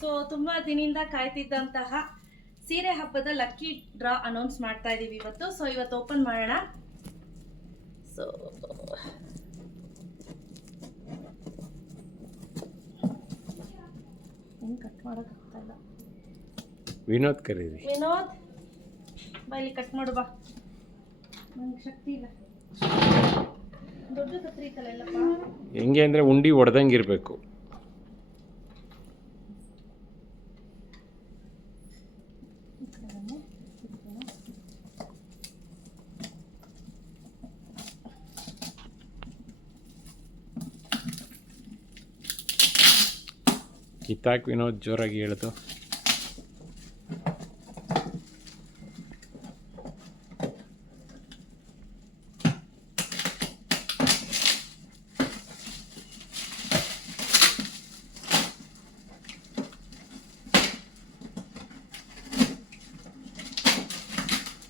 So ತುಂಬ ದಿನದಿಂದ ಕಾಯ್ತಿದ್ದಂತಹ ಸೀರೆ ಹಬ್ಬದ ಲಕ್ಕಿ ಡ್ರಾ ಅನೌನ್ಸ್ ಮಾಡ್ತಾ ಇದ್ದೀವಿ ಇವತ್ತು. ಸೊ ಇವತ್ತು ಓಪನ್ ಮಾಡೋಣ. ಸೊ ಹೆಂಗೆ ಕಟ್ ಮಾಡೋಕ್ಕಾಗ್ತಾ ಇಲ್ಲ. ವಿನೋದ್ ಕರೀರಿ. ವಿನೋದ್ ಬಾ, ಇಲ್ಲಿ ಕಟ್ ಮಾಡು ಬಾ. ನನಗೆ ಶಕ್ತಿ ಇಲ್ಲ. ದೊಡ್ಡ ಕತ್ರಿ ಇತ್ತಲ್ಲ ಎಲ್ಲಪ್ಪ. ಹೆಂಗೆ ಅಂದರೆ ಉಂಡಿ ಹೊಡೆದಂಗಿರಬೇಕು. ಕಿತ್ತಾಕ್ ವಿನೋದ್, ಜೋರಾಗಿ ಹೇಳ್ದು.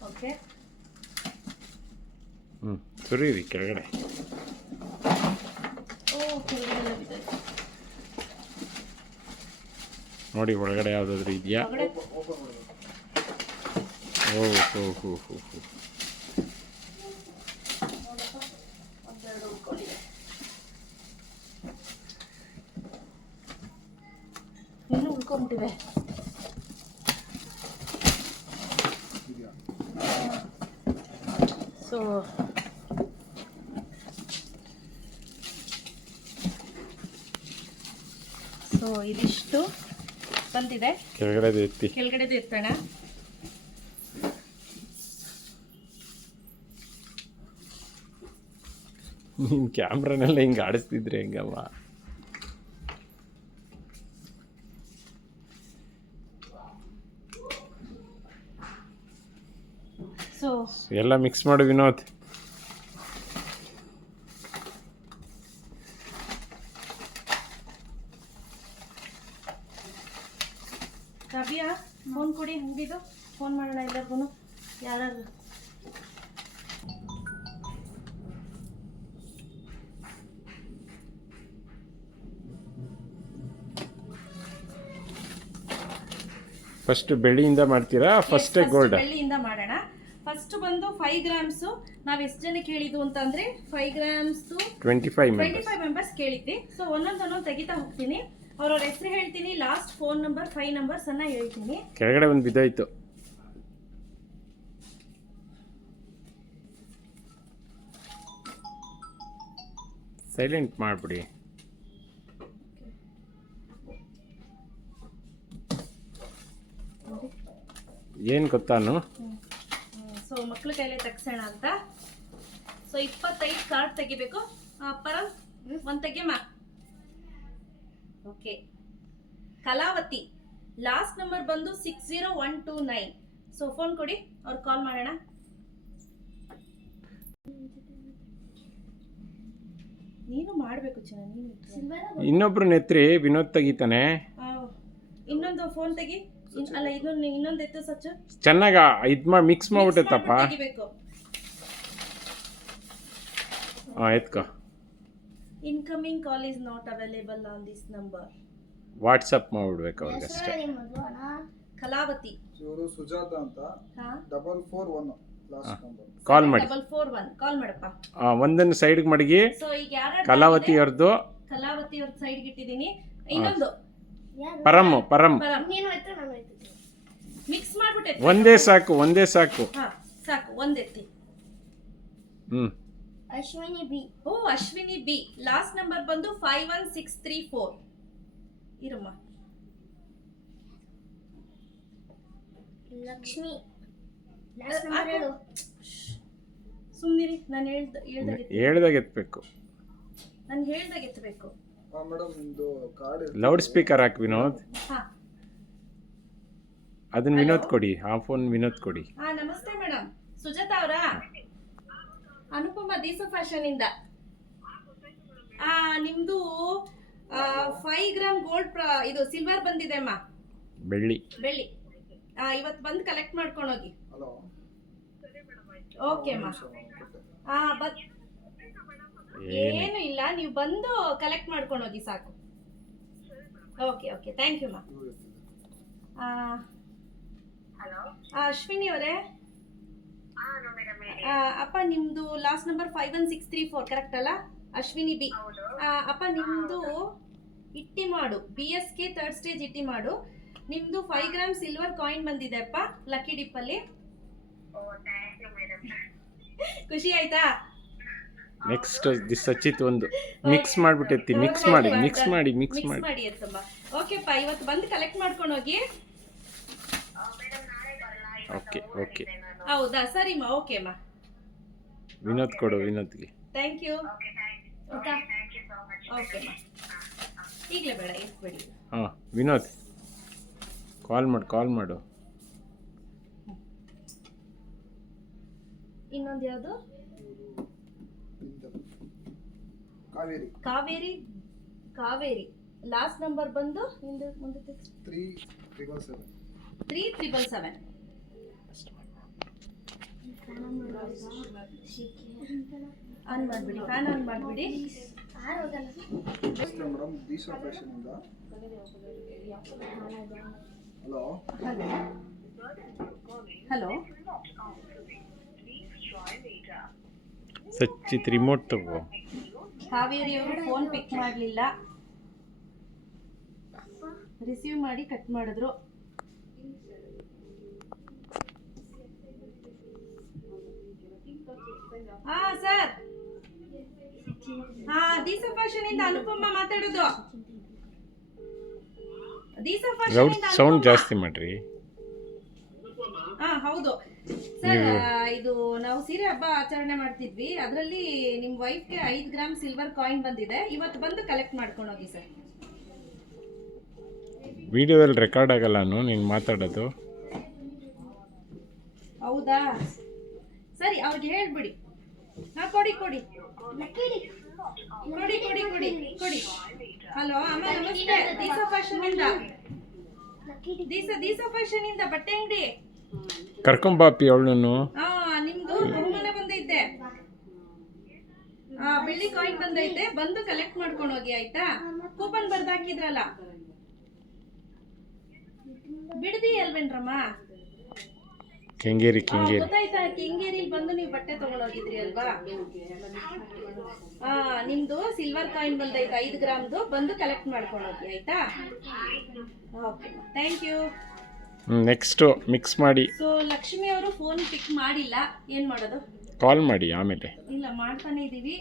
ಓಕೆ, ಸುರೀರಿ ಕೆಳಗಡೆ. ಓ ಕೆಳಗಡೆ ಬಿದ್ದಿದೆ ನೋಡಿ ಒಳಗಡೆ ಯಾವುದಾದ್ರೂ ಇದೆಯಾ? ಒಳಗಡೆ ಓ ಹೋ ಹೋ ಹೋ ಹೋ. ನೋಡಪ್ಪ, ಒಂದೆರಡು ಉಳ್ಕೊಂಡಿದೆ. ಇನ್ನೂ ಉಳ್ಕೊಂಬಿಟ್ಟಿದೆ. ಸೊ ಇದಿಷ್ಟು ಬಂದಿದೆ. ಕೆಳಗಡೆ ಎತ್ತಿ. ಕೆಳಗಡೆದು ಎತ್ತೋಣ. ನಿಮ್ಮ ಕ್ಯಾಮ್ರಾನೆಲ್ಲ ಹಿಂಗೆ ಆಡಿಸ್ತಿದ್ರೆ ಹೆಂಗಮ್ಮ? ಸೊ ಎಲ್ಲ ಮಿಕ್ಸ್ ಮಾಡು ವಿನೋದ್. ಕಾವ್ಯ, ಫೋನ್ ಕೊಡಿ. ಹಂಗಿದು ಫೋನ್ ಮಾಡೋಣ ಎಲ್ಲರಿಗೂ. ಯಾರು ಫಸ್ಟ್ ಬೆಳ್ಳಿಯಿಂದ ಮಾಡ್ತೀರಾ ಫಸ್ಟ್ ಗೋಲ್ಡ್? ಬೆಳ್ಳಿಯಿಂದ ಮಾಡೋಣ. ಫಸ್ಟ್ ಬಂದು 5 ಗ್ರಾಮ್ಸು. ನಾವು ಎಷ್ಟು ಜನಕ್ಕೆ ಹೇಳಿದ್ದು ಅಂತಂದ್ರೆ 5 ಗ್ರಾಮ್ಸು 25 ಮೆಂಬರ್ಸ್ ಕೇಳಿದ್ವಿ. ಸೊ ಒಂದೊಂದು ತೆಗಿತಾ ಹೋಗ್ತೀನಿ. ಅವ್ರವ್ರ ಹೆಸರು ಹೇಳ್ತೀನಿ, ಲಾಸ್ಟ್ ಫೋನ್ ನಂಬರ್ 5 ನಂಬರ್ಸ್ ಅನ್ನ ಹೇಳ್ತೀನಿ. ಕೆಳಗಡೆ ಒಂದು ಬಿದ್ದೋಯ್ತು. ಸೈಲೆಂಟ್ ಮಾಡಿಬಿಡಿ. ಏನು ಗೊತ್ತಾನು? ಸೊ ಮಕ್ಳ ಕೈಲೇ ತಗ್ಸೋಣ ಅಂತ. ಸೊ 25 ಕಾರ್ಡ್ ತೆಗಿಬೇಕು. ಪರಂ ಒಂದು ತೆಗಿಯಮ್ಮ. ಓಕೆ, ಕಲಾವತಿ ಲಾಸ್ಟ್ ನಂಬರ್ ಬಂದು 60129. ಸೊ ಫೋನ್ ಕೊಡಿ, ಅವ್ರು ಕಾಲ್ ಮಾಡೋಣ. ನೀನು ಮಾಡಬೇಕು ಚೆನ್ನಾಗಿ. ಇನ್ನೊಬ್ರು ನೆತ್ರಿ ವಿನೋದ್ ತೆಗಿತಾನೆ. ಇನ್ನೊಂದು ಫೋನ್ ತೆಗಿ. ಅಲ್ಲ, ಇನ್ನೊಂದು ಎತ್ತು ಸಚ್ಚು. ಚೆನ್ನಾಗ ಇದು ಮಾಡಿ ಮಿಕ್ಸ್ ಮಾಡ್ಬಿಟ್ಟೈತಪ್ಪ. ತೆಗಿಬೇಕು. ಎತ್ಕೋ. Incoming call is not available on this number. WhatsApp ಮಾಡ್ಬಿಡ್ಬೇಕು ಅವ್ರಿಗೆ ಅಷ್ಟೇ. ಕಲಾವತಿ ಇವರು ಸುಜಾತ ಅಂತ 441 ಲಾಸ್ಟ್ ನಂಬರ್. ಕಾಲ್ ಮಾಡಿ. 441 ಕಾಲ್ ಮಾಡಪ್ಪ. ಒಂದನ್ನು ಸೈಡ್ಗೆ ಮಡಗಿ. ಸೊ ಈಗ ಯಾರು? ಕಲಾವತಿ ಅವ್ರದ್ದು. ಕಲಾವತಿ ಅವ್ರ ಸೈಡ್ಗೆ ಇಟ್ಟಿದ್ದೀನಿ. ಇನ್ನೊಂದು ಪರಂ ಮಿಕ್ಸ್ ಮಾಡ್ಬಿಟ್ಟೆ. ಒಂದೇ ಸಾಕು. ಹಾ ಸಾಕು, ಒಂದೆತ್ತಿ. ಅಶ್ವಿನಿ ಬಿ. ಓ ಅಶ್ವಿನಿ ಬಿ. ಲಾಸ್ಟ್ ನಂಬರ್ ಬಂದು 51634. ಇರಮ್ಮ. ಲಕ್ಷ್ಮಿ ಲಾಸ್ಟ್ ನಂಬರ್ ಹೇಳು. ಸುಮ್ಮನಿರಿ, ನಾನು ಹೇಳ್ದಾಗ ಎತ್ತಬೇಕು. ನಾನು ಹೇಳ್ದಾಗ ಎತ್ತಬೇಕು. ಮೇಡಮ್ ನಿಮ್ದು ಕಾರ್ಡ್ ಲೌಡ್ ಸ್ಪೀಕರ್ ಹಾಕಿ ವಿನೋದ್. ಹಾ, ಅದನ್ನ ವಿನೋದ್ ಕೊಡಿ. ಆ ಫೋನ್ ವಿನೋದ್ ಕೊಡಿ. ನಮಸ್ತೆ ಮೇಡಮ್. ಸುಜಾತಾ ಅವರಾ? ಅನುಪಮ ದೀಸು ಫ್ಯಾಷನ್ ಇಂದ. ನಿಮ್ದು 5 ಗ್ರಾಮ್ ಗೋಲ್ಡ್ ಇದು ಸಿಲ್ವರ್ ಬಂದಿದೆ ಅಮ್ಮ. ಬೆಳ್ಳಿ ಇವತ್ತು ಬಂದು ಕಲೆಕ್ಟ್ ಮಾಡ್ಕೊಂಡು ಹೋಗಿ. ಹಲೋ ಓಕೆ ಅಮ್ಮ. ಏನು ಇಲ್ಲ, ನೀವು ಬಂದು ಕಲೆಕ್ಟ್ ಮಾಡ್ಕೊಂಡು ಹೋಗಿ ಸಾಕು. ಓಕೆ ಓಕೆ ಥ್ಯಾಂಕ್ ಯು ಮಾ. ಅಶ್ವಿನಿ ಅವರೇ, ಅಪ್ಪ ನಿಮ್ದು ಲಾಸ್ಟ್ ನಂಬರ್ 51634 ಕರೆಕ್ಟ್ ಅಲ್ಲ? ಅಶ್ವಿನಿ ಬಿ. ಅಪ್ಪ ನಿಮ್ದು ಇಟ್ಟಿ ಮಾಡು BSK 3rd ಸ್ಟೇಜ್ ಇಟ್ಟಿ ಮಾಡು. ನಿಮ್ದು 5 ಗ್ರಾಮ್ ಸಿಲ್ವರ್ ಕಾಯಿನ್ ಬಂದಿದೆ ಅಪ್ಪ ಲಕ್ಕಿ ಡಿಪ್ಪಲ್ಲಿ. ಖುಷಿ ಆಯ್ತಾ? ನೆಕ್ಸ್ಟ್ ಸಚಿತ್ ಒಂದು ಮಿಕ್ಸ್ ಮಾಡಿಬಿಟ್ಟೈತಿ. ಮಿಕ್ಸ್ ಮಾಡಿ ಅಂತಮ್ಮ. ಓಕೆಪ್ಪ, ಇವತ್ತು ಬಂದು ಕಲೆಕ್ಟ್ ಮಾಡ್ಕೊಂಡು ಹೋಗಿ. ಓಕೆ ಹೌದಾ, ಸರಿಮ್ಮ, ಓಕೆಮ್ಮ. ವಿನೋದ್ ಕೊಡು, ವಿನೋದ್ಗೆ. Thank you. ಓಕೆಮ್ಮ, ಈಗಲೇ ಬೇಡ, ಎಸ್ಬೇಡಿ. ಹಾಂ ವಿನೋದ್, ಕಾಲ್ ಮಾಡು. ಇನ್ನೊಂದು ಯಾವುದು? ಕಾವೇರಿ ಲಾಸ್ಟ್ ನಂಬರ್ ಬಂದು 3777. ಆನ್ ಮಾಡ್ಬಿಡಿ, ಫ್ಯಾನ್ ಆನ್ ಮಾಡ್ಬಿಡಿ. ಮೇಡಮ್ ದೀಶಾ ಫ್ಯಾಷನ್ ಇಂದ. ಹಲೋ, ಸಚಿತ್ ರಿಮೋಟ್ ತಗೋ. ಕಾವೇರಿ ಅವರು ಫೋನ್ ಪಿಕ್ ಮಾಡಲಿಲ್ಲ, ರಿಸೀವ್ ಮಾಡಿ ಕಟ್ ಮಾಡಿದ್ರು. ಹಾ ಸರ್, ಹಾ ದೀಸಾ ಫ್ಯಾಷನ್ ಇಂದ ಅನುಪಮ ಮಾತಾಡೋದು. ದೀಸಾ ಫ್ಯಾಷನ್ ಇಂದ ಸೌಂಡ್ ಜಾಸ್ತಿ ಮಾಡ್ರಿ. ಹಾ ಹೌದು ಸರ್, ಇದು ನಾವು ಸೀರೆ ಹಬ್ಬ ಆಚರಣೆ ಮಾಡ್ತಿದ್ವಿ, ಅದರಲ್ಲಿ ನಿಮ್ಮ ವೈಫ್ಗೆ 5 ಗ್ರಾಮ್ ಸಿಲ್ವರ್ ಕಾಯಿನ್ ಬಂದಿದೆ. ಇವತ್ತು ಬಂದು ಕಲೆಕ್ಟ್ ಮಾಡ್ಕೊಂಡು ಹೋಗಿ ಸರ್. ವಿಡಿಯೋದಲ್ಲಿ ರೆಕಾರ್ಡ್ ಆಗಲ್ಲ ನೀನು ಮಾತಾಡೋದು. ಹೌದಾ, ಸರಿ, ಅವ್ರಿಗೆ ಹೇಳ್ಬಿಡಿ. ಹಾ, ಕೊಡಿ. ಹಲೋ ಅಮ್ಮ, ನಮಸ್ತೆ. ದೀಸಾ ಫ್ಯಾಷನ್ ಇಂದ, ದೀಸಾ ಫ್ಯಾಷನ್ ಇಂದ ಬಟ್ಟೆ ಅಂಗಡಿ. ಕರ್ಕೊಂಬಾಪಿ ಅವಳನ್ನು. ಹಾ, ನಿಮ್ದು ಬಹುಮಾನ ಬಂದೈತೆ. ಬೆಳ್ಳಿ ಕಾಯಿನ್ ಬಂದೈತೆ, ಬಂದು ಕಲೆಕ್ಟ್ ಮಾಡ್ಕೊಂಡು ಹೋಗಿ ಆಯ್ತಾ? ಕೂಪನ್ ಬರ್ದಾಕಿದ್ರಲ್ಲ, ಬಿಡದಿ ಅಲ್ವೇನ್ರಮ್ಮ? ಕೆಂಗೇರಿ ಗೊತ್ತಾಯ್ತಾ? ಕೆಂಗೇರಿಲಿ ಬಂದು ನೀವು ಬಟ್ಟೆ ತಗೊಂಡೋಗಿದ್ರಿ ಅಲ್ವಾ? ನಿಮ್ದು ಸಿಲ್ವರ್ ಕಾಯಿನ್ ಬಂದೈತೆ 5 ಗ್ರಾಮ್ದು, ಬಂದು ಕಲೆಕ್ಟ್ ಮಾಡ್ಕೊಂಡು ಹೋಗಿ ಆಯ್ತಾ? Okay, thank you. Next mix ಮಾಡಿ. ಸೊ ಲಕ್ಷ್ಮಿ ಅವರು ಫೋನ್ ಪಿಕ್ ಮಾಡಿಲ್ಲ, ಏನ್ ಮಾಡೋದು? ಕಾಲ್ ಮಾಡಿ ಆಮೇಲೆ. ಇಲ್ಲ, ಮಾಡ್ತಾನೆ ಇದೀವಿ,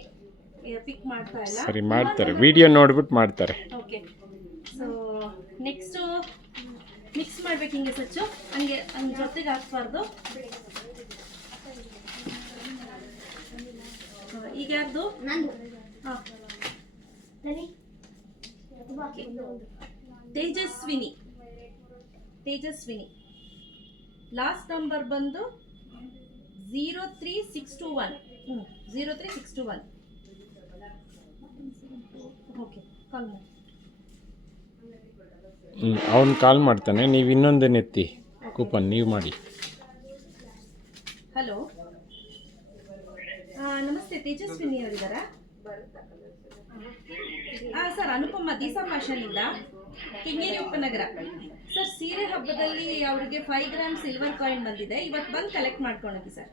ಪಿಕ್ ಮಾಡ್ತಾ ಇಲ್ಲ. ಸರಿ, ಮಾಡ್ತಾರೆ, ವಿಡಿಯೋ ನೋಡ್ಬಿಟ್ಟು ಮಾಡ್ತಾರೆ. ಓಕೆ, ಸೊ ನೆಕ್ಸ್ಟ್ ಮಿಕ್ಸ್ ಮಾಡ್ಬೇಕು ಹಿಂಗೆ ಸಚ್ಚು, ಹಂಗೆ ಜೊತೆಗೆ ಹಾಕ್ಬಾರ್ದು. ಈಗ ಯಾರ್ದು? ತೇಜಸ್ವಿನಿ ಲಾಸ್ಟ್ ನಂಬರ್ ಬಂದು 03621. 03621. ಓಕೆ, ಕಾಲ್ ಮಾಡಿ. ಅವನು ಕಾಲ್ ಮಾಡ್ತಾನೆ, ನೀವು ಇನ್ನೊಂದನ್ನು ಎತ್ತಿ ಕೂಪನ್ ನೀವು ಮಾಡಿ. ಹಲೋ, ನಮಸ್ತೆ, ತೇಜಸ್ವಿನಿ ಅವರಿದ್ದಾರಾ? ಸರ್, ಅನುಪಮ ದೀಸಾ ಫ್ಯಾಷನ್ ಇಂದ, ಕೆಂಗೇರಿ ಉಪನಗರ. ಸರ್, ಸೀರೆ ಹಬ್ಬದಲ್ಲಿ ಅವ್ರಿಗೆ 5 ಗ್ರಾಮ್ ಸಿಲ್ವರ್ ಕಾಯಿನ್ ಬಂದಿದೆ, ಇವತ್ತು ಬಂದು collect ಮಾಡ್ಕೊಂಡೋಗಿ sir.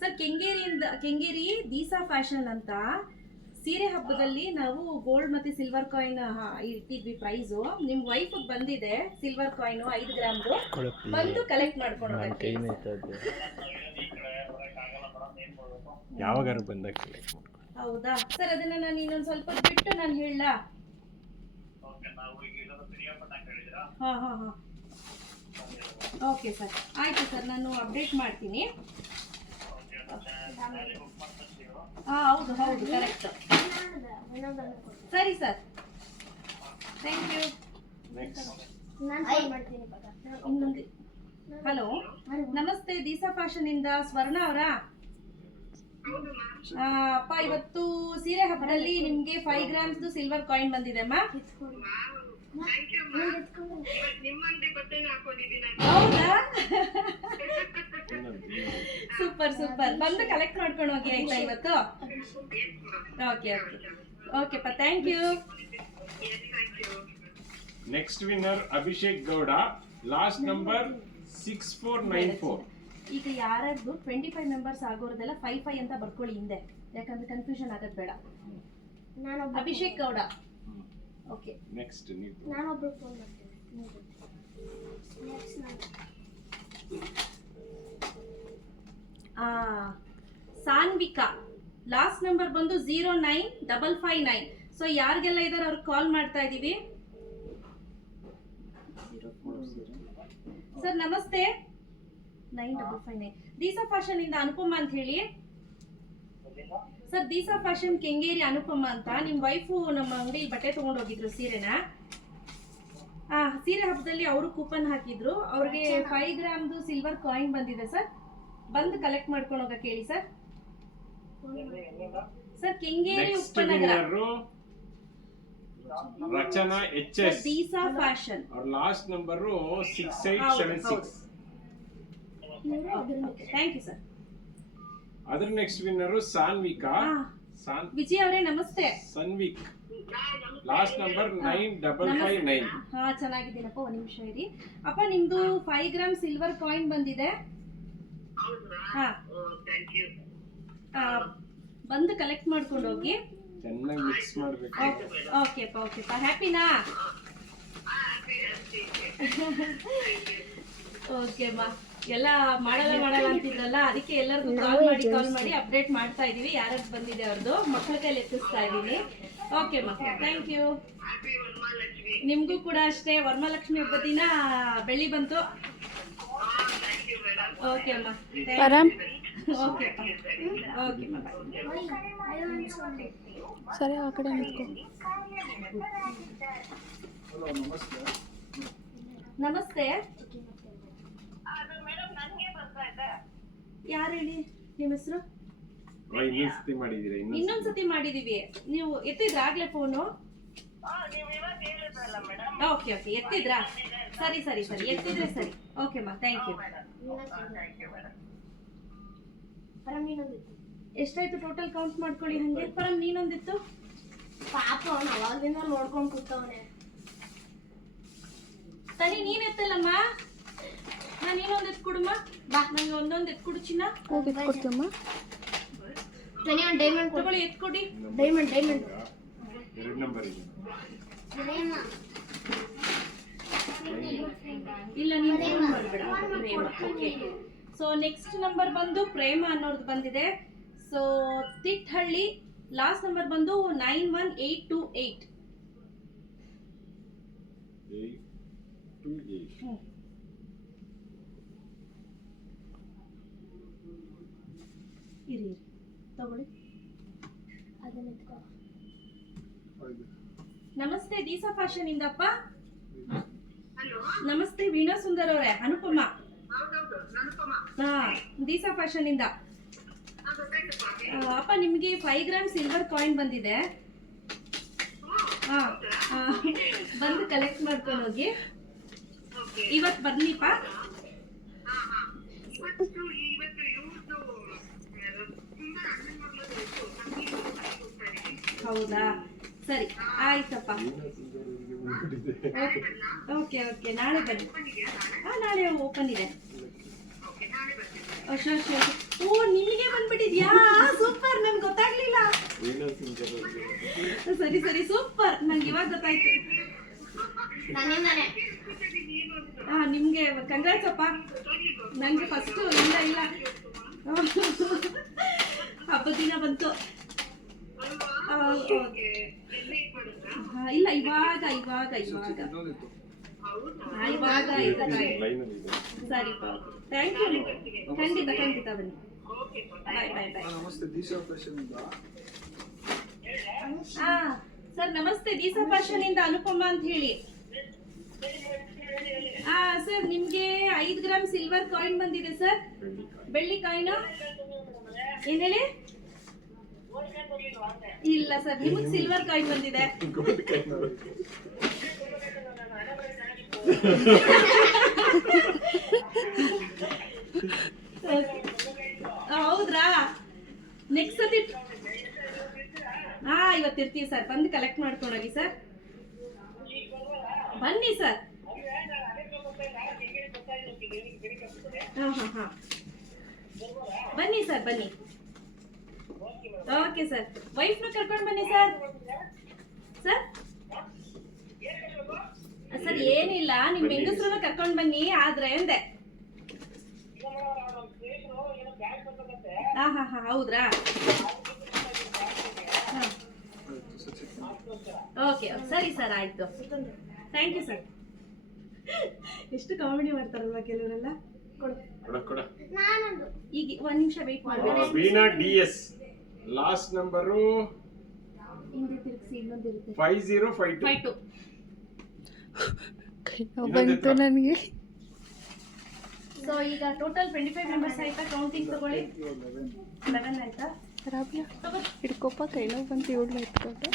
Sir, Kengeri ದೀಸಾ fashion ಅಂತ, ಸೀರೆ ಹಬ್ಬದಲ್ಲಿ ನಾವು ಗೋಲ್ಡ್ ಮತ್ತೆ ಸಿಲ್ವರ್ ಕಾಯಿನ್ ಇಟ್ಟಿದ್ವಿ ಪ್ರೈಸು. ನಿಮ್ಮ ವೈಫ್ ಬಂದಿದೆ ಸಿಲ್ವರ್ ಕಾಯಿನ್ 5 ಗ್ರಾಮ್ದು, ಬಂದು ಕಲೆಕ್ಟ್ ಮಾಡ್ಕೊಂಡು ಹೋಗಿ. ಯಾವಾಗಾರು ಬಂದಾಗ ಕಲೆಕ್ಟ್ ಮಾಡ್ಕೊಂಡು. ಹೌದಾ ಸರ್, ಅದನ್ನ ನಾನು ಇನ್ನೊಂದು ಸ್ವಲ್ಪ ಬಿಟ್ಟು ನಾನು ಹೇಳಲಾ? ಹಾಂ, ಓಕೆ ಸರ್, ಆಯಿತು ಸರ್, ನಾನು ಅಪ್ಡೇಟ್ ಮಾಡ್ತೀನಿ. ಹೌದು, ಕರೆಕ್ಟ್. ಸರಿ ಸರ್, ಥ್ಯಾಂಕ್ ಯು. ಇನ್ನೊಂದು. ಹಲೋ, ನಮಸ್ತೆ, ದೀಸಾ ಫ್ಯಾಷನ್ ಇಂದ ಸ್ವರ್ಣ ಅವರಾ? ಅಪ್ಪ, ಇವತ್ತು ಸೀರೆ ಹಬ್ಬದಲ್ಲಿ ನಿಮ್ಗೆ 5 ಗ್ರಾಮ್ಸ್ ಸಿಲ್ವರ್ ಕಾಯಿನ್ ಬಂದಿದೆ ಅಮ್ಮ. ಹೌದಾ? ಸೂಪರ್, ಬಂದು ಕಲೆಕ್ಟ್ ಮಾಡ್ಕೊಂಡು ಹೋಗಿ ಆಯ್ತಾ ಇವತ್ತು? ಓಕೆ, ಓಕೆಪ್ಪ, thank you. Next winner Abhishek Gowda, last number 6494. ಈಗ ಯಾರ್ದು 25 ಮೆಂಬರ್ಸ್ ಆಗೋರ್ದೆಲ್ಲ 55 ಅಂತ ಬರ್ಕೊಳ್ಳಿ ಹಿಂದೆ, ಯಾಕಂದ್ರೆ ಕನ್ಫ್ಯೂಷನ್ ಆಗೋದು ಬೇಡ. ನಾನೊಬ್ಬ ಅಭಿಷೇಕ್ ಗೌಡ. ಓಕೆ, ನೆಕ್ಸ್ಟ್ ನೀವು. ನಾನೊಬ್ರು ಫೋನ್ ಮಾಡ್ತೀನಿ. ನೆಕ್ಸ್ಟ್ ನಾನು ಸಾನ್ವಿಕಾ, ಲಾಸ್ಟ್ ನಂಬರ್ ಬಂದು 09559. ಸೊ ಯಾರಿಗೆಲ್ಲ ಇದಾರೆ ಅವ್ರಿಗೆ ಕಾಲ್ ಮಾಡ್ತಾ ಇದೀವಿ. ಸರ್ ನಮಸ್ತೆ. 9559 ದೀಸಾ ಫ್ಯಾಷನ್ ಇಂದ ಅನುಪಮ ಅಂತ ಹೇಳಿ. ಸರ್ ದೀಸಾ ಫ್ಯಾಷನ್ ಕೆಂಗೇರಿ ಅನುಪಮ ಅಂತ, ನಿಮ್ಮ ವೈಫು ನಮ್ಮ ಅಂಗಡಿಲಿ ಬಟ್ಟೆ ತಗೊಂಡು ಹೋಗಿದ್ರು ಸೀರೆನ. ಸೀರೆ ಹಬ್ಬದಲ್ಲಿ ಅವರು ಕೂಪನ್ ಹಾಕಿದ್ರು, ಅವ್ರಿಗೆ 5 ಗ್ರಾಮ್ದು ಸಿಲ್ವರ್ ಕಾಯಿನ್ ಬಂದಿದೆ ಸರ್. ಬಂದು ಕಲೆಕ್ಟ್ ಮಾಡ್ಕೊಂಡು ಹೋಗಕ್ಕೆ ಹೇಳಿ sir. Sir Kengeri next Upanagara. Winner Rachana HS, Deesa fashion. ಅವ್ರ last number 6876. Thank you sir. ಅದ್ರ ನೆಕ್ಸ್ಟ್ ವಿನ್ನರ್ ಸಾನ್ವಿಕಾ. ವಿಜಯ್ ಅವರೇ ನಮಸ್ತೆ. ಸನ್ವಿಕ್, ಲಾಸ್ಟ್ ನಂಬರ್ 9559. ಚೆನ್ನಾಗಿದ್ದೀನಪ್ಪ, ಒಂದ್ ನಿಮಿಷ ಇರಿ ಅಪ್ಪ. ನಿಮ್ದು 5 ಗ್ರಾಮ್ ಸಿಲ್ವರ್ ಕಾಯಿನ್ ಬಂದಿದೆ. ಬಂದು ಕಲೆಕ್ಟ್ ಮಾಡ್ಕೊಂಡು ಹೋಗಿ. ಚೆನ್ನಾಗಿ ಮಿಕ್ಸ್ ಮಾಡ್ಬೇಕು. ಓಕೆಪ್ಪ, ಓಕೆಪ್ಪ, ಹ್ಯಾಪಿನಾ? ಓಕೆಮ್ಮ, ಎಲ್ಲ ಮಾಡಲ್ಲ ಅಂತಿದ್ರಲ್ಲ, ಅದಕ್ಕೆ ಎಲ್ಲರಿಗೂ ಕಾಲ್ ಮಾಡಿ ಅಪ್ಡೇಟ್ ಮಾಡ್ತಾ ಇದೀವಿ. ಯಾರ್ಯಾರು ಬಂದಿದೆ ಅವ್ರದ್ದು ಮಕ್ಕಳ ಕೈಲಿ ಎತ್ತಿಸ್ತಾ ಇದೀವಿ. ಓಕೆಮ್ಮ, ಥ್ಯಾಂಕ್ ಯು. ನಿಮ್ಗೂ ಕೂಡ ಅಷ್ಟೇ, ವರಮಹಾಲಕ್ಷ್ಮಿ ಹಬ್ಬದ ದಿನ ಬೆಳ್ಳಿ ಬಂತು. ಓಕೆ ಅಮ್ಮ, ಓಕೆಪ್ಪ, ಓಕೆಮ್ಮ, ಸರಿ ಆ ಕಡೆ ನಿಂತ್ಕೊ. ಹಲೋ, ನಮಸ್ತೆ. ನಮಸ್ತೆ. ಯಾರು ಹೇಳಿ, ನಿಮ್ಮ ಹೆಸರು? ಇನ್ನೊಂದ್ಸತಿ ಮಾಡಿದೀರಾ? ಇನ್ನೊಂದ್ಸತಿ ಮಾಡಿದೀವಿ. ನೀವು ಎತ್ತಿದ್ರಾ ಆಗ್ಲೇ ಫೋನು? ಓಕೆ, ಎತ್ತಿದ್ರಾ? ಸರಿ, ಎತ್ತಿದ್ರೆ ಸರಿ. ಓಕೆಮ್ಮ, ಥ್ಯಾಂಕ್ ಯು. ಎಷ್ಟಾಯ್ತು ಟೋಟಲ್ ಕೌಂಟ್ ಮಾಡ್ಕೊಳ್ಳಿ ಹಂಗೆ. ಪರಂ ನೀನೊಂದಿತ್ತು. ಪಾಪ ಅವ್ನು ಅವಾಗಿಂದ ನೋಡ್ಕೊಂಡು ಕೂತವನೆ. ತನಿ ನೀನ್ ಎತ್ತಲ್ಲಮ್ಮ, ನಾನು ಇನ್ನೊಂದು ಎತ್ಕೊಡುಮ್ಮ. ಬಾ, ನಂಗೆ ಒಂದೊಂದು ಎತ್ಕೊಡು ಚಿನ್ನ. ಹೋಗಿ ಕೊಡ್ತೀವಮ್ಮ. ತನಿ ಒಂದು ಡೈಮಂಡ್ ತಗೊಳ್ಳಿ, ಎತ್ಕೊಡಿ. ಡೈಮಂಡ್ 2 ನಂಬರ್ ಇದೆ. ಇಲ್ಲ, ನೀವು ಫೋನ್ ಮಾಡಬೇಡ. ಪ್ರೇಮ. ಓಕೆ, ಸೊ ನೆಕ್ಸ್ಟ್ ನಂಬರ್ ಬಂದು ಪ್ರೇಮ ಅನ್ನೋರ್ದು ಬಂದಿದೆ. ಸೊ ತಿಟ್ಟಹಳ್ಳಿ, ಲಾಸ್ಟ್ ನಂಬರ್ ಬಂದು 91828. 828. ಇರಿ ತಗೊಳ್ಳಿ. ನಮಸ್ತೆ, ದೀಸಾ ಫ್ಯಾಷನ್ ಇಂದಪ್ಪ. ನಮಸ್ತೆ ವೀಣಾ ಸುಂದರ್ ಅವರೇ, ಅನುಪಮ. ದೀಸಾ ಫ್ಯಾಷನ್ ಇಂದ. ಅಪ್ಪ ನಿಮ್ಗೆ 5 ಗ್ರಾಮ್ ಸಿಲ್ವರ್ ಕಾಯಿನ್ ಬಂದಿದೆ. ಬಂದು ಕಲೆಕ್ಟ್ ಮಾಡ್ಕೊಂಡು ಹೋಗಿ. ಇವತ್ತು ಬರ್ಲಿಪ್ಪ. ಹೌದಾ, ಸರಿ ಆಯ್ತಪ್ಪ. ಓಕೆ, ನಾಳೆ ಬನ್ನಿ. ನಾಳೆ ಓಪನ್ ಇದೆ. ಓ, ನಿಮಗೆ ಬಂದ್ಬಿಟ್ಟಿದ್ಯಾ? ಸೂಪರ್, ನನ್ಗೆ ಗೊತ್ತಾಗ್ಲಿಲ್ಲ. ಸರಿ, ಸೂಪರ್, ನಂಗೆ ಇವಾಗ ಗೊತ್ತಾಯ್ತು. ನಿಮ್ಗೆ ಕಂಗ್ರಾಟ್ಸ್ ಅಪ್ಪ. ನಂಗೆ ಫಸ್ಟ್ ಇಲ್ಲ ಹಬ್ಬದ ದಿನ ಬಂತು. ಇಲ್ಲ, ಇವಾಗ ಸರಿಪ್ಪ, ಥ್ಯಾಂಕ್ ಯು. ಖಂಡಿತ ಬನ್ನಿ. ಬಾಯ್. ನಮಸ್ತೆ, ದೀಶಾ ಫ್ಯಾಷನ್ ಇಂದ. ಸರ್ ನಮಸ್ತೆ, ದೀಸಾ ಫ್ಯಾಷನ್ ಇಂದ ಅನುಪಮ ಅಂತ ಹೇಳಿ. ಸರ್ ನಿಮ್ಗೆ 5 ಗ್ರಾಮ್ ಸಿಲ್ವರ್ ಕಾಯಿನ್ ಬಂದಿದೆ ಸರ್. ಬೆಳ್ಳಿ ಕಾಯಿನ್. ಏನ್ ಹೇಳಿ? ಇಲ್ಲ ಸರ್, ನಿಮಗೆ ಸಿಲ್ವರ್ ಕಾಯಿನ್ ಬಂದಿದೆ. ಹೌದ್ರಾ? ನೆಕ್ಸ್ಟ್ ಸತಿ ಇವತ್ತು ಇರ್ತೀವಿ ಸರ್, ಬಂದು ಕಲೆಕ್ಟ್ ಮಾಡ್ಕೊಂಡು ಹೋಗಿ ಸರ್. ಬನ್ನಿ ಸರ್. ಹಾಂ ಬನ್ನಿ ಸರ್, ಬನ್ನಿ. ಓಕೆ ಸರ್, ವೈಫ್ನ ಕರ್ಕೊಂಡು ಬನ್ನಿ ಸರ್. ಸರ್ ಸರ್ ಏನಿಲ್ಲ, ನಿಮ್ಮ ಹೆಂಗಸ್ರನ್ನ ಕರ್ಕೊಂಡು ಬನ್ನಿ ಆದ್ರೆ ಅಂದೆ. ಹಾಂ ಹೌದ್ರಾ? ಓಕೆ ಸರಿ ಸರ್, ಆಯ್ತು. Thank you sir. ಎಷ್ಟು ಕಾಮಿಡಿ ಮಾಡ್ತಾರಲ್ವಾ ಕೆಲವರೆಲ್ಲ. ಈಗ ಒಂದ್ ನಿಮಿಷ ವೇಟ್ ಮಾಡಿ. ವೀಣಾ ಡಿಎಸ್ ಲಾಸ್ಟ್ ನಂಬರು ಹಿಂದೆ ತಿರುಗಿಸಿ, ಇನ್ನೊಂದಿರುತ್ತೆ 5052. ಬಂತು ನನಗೆ. ಸೊ ಈಗ ಟೋಟಲ್ 25 ಮೆಂಬರ್ಸ್ ಆಯ್ತಾ? ಕೌಂಟಿಂಗ್ ತಗೊಳ್ಳಿ. 11 ಆಯ್ತಾ? ರಾಬ್ಯಾ ಹಿಡ್ಕೊಪ್ಪ, ಕೈನೋವು ಬಂತು. 7 ಎತ್ಕೊಂಡು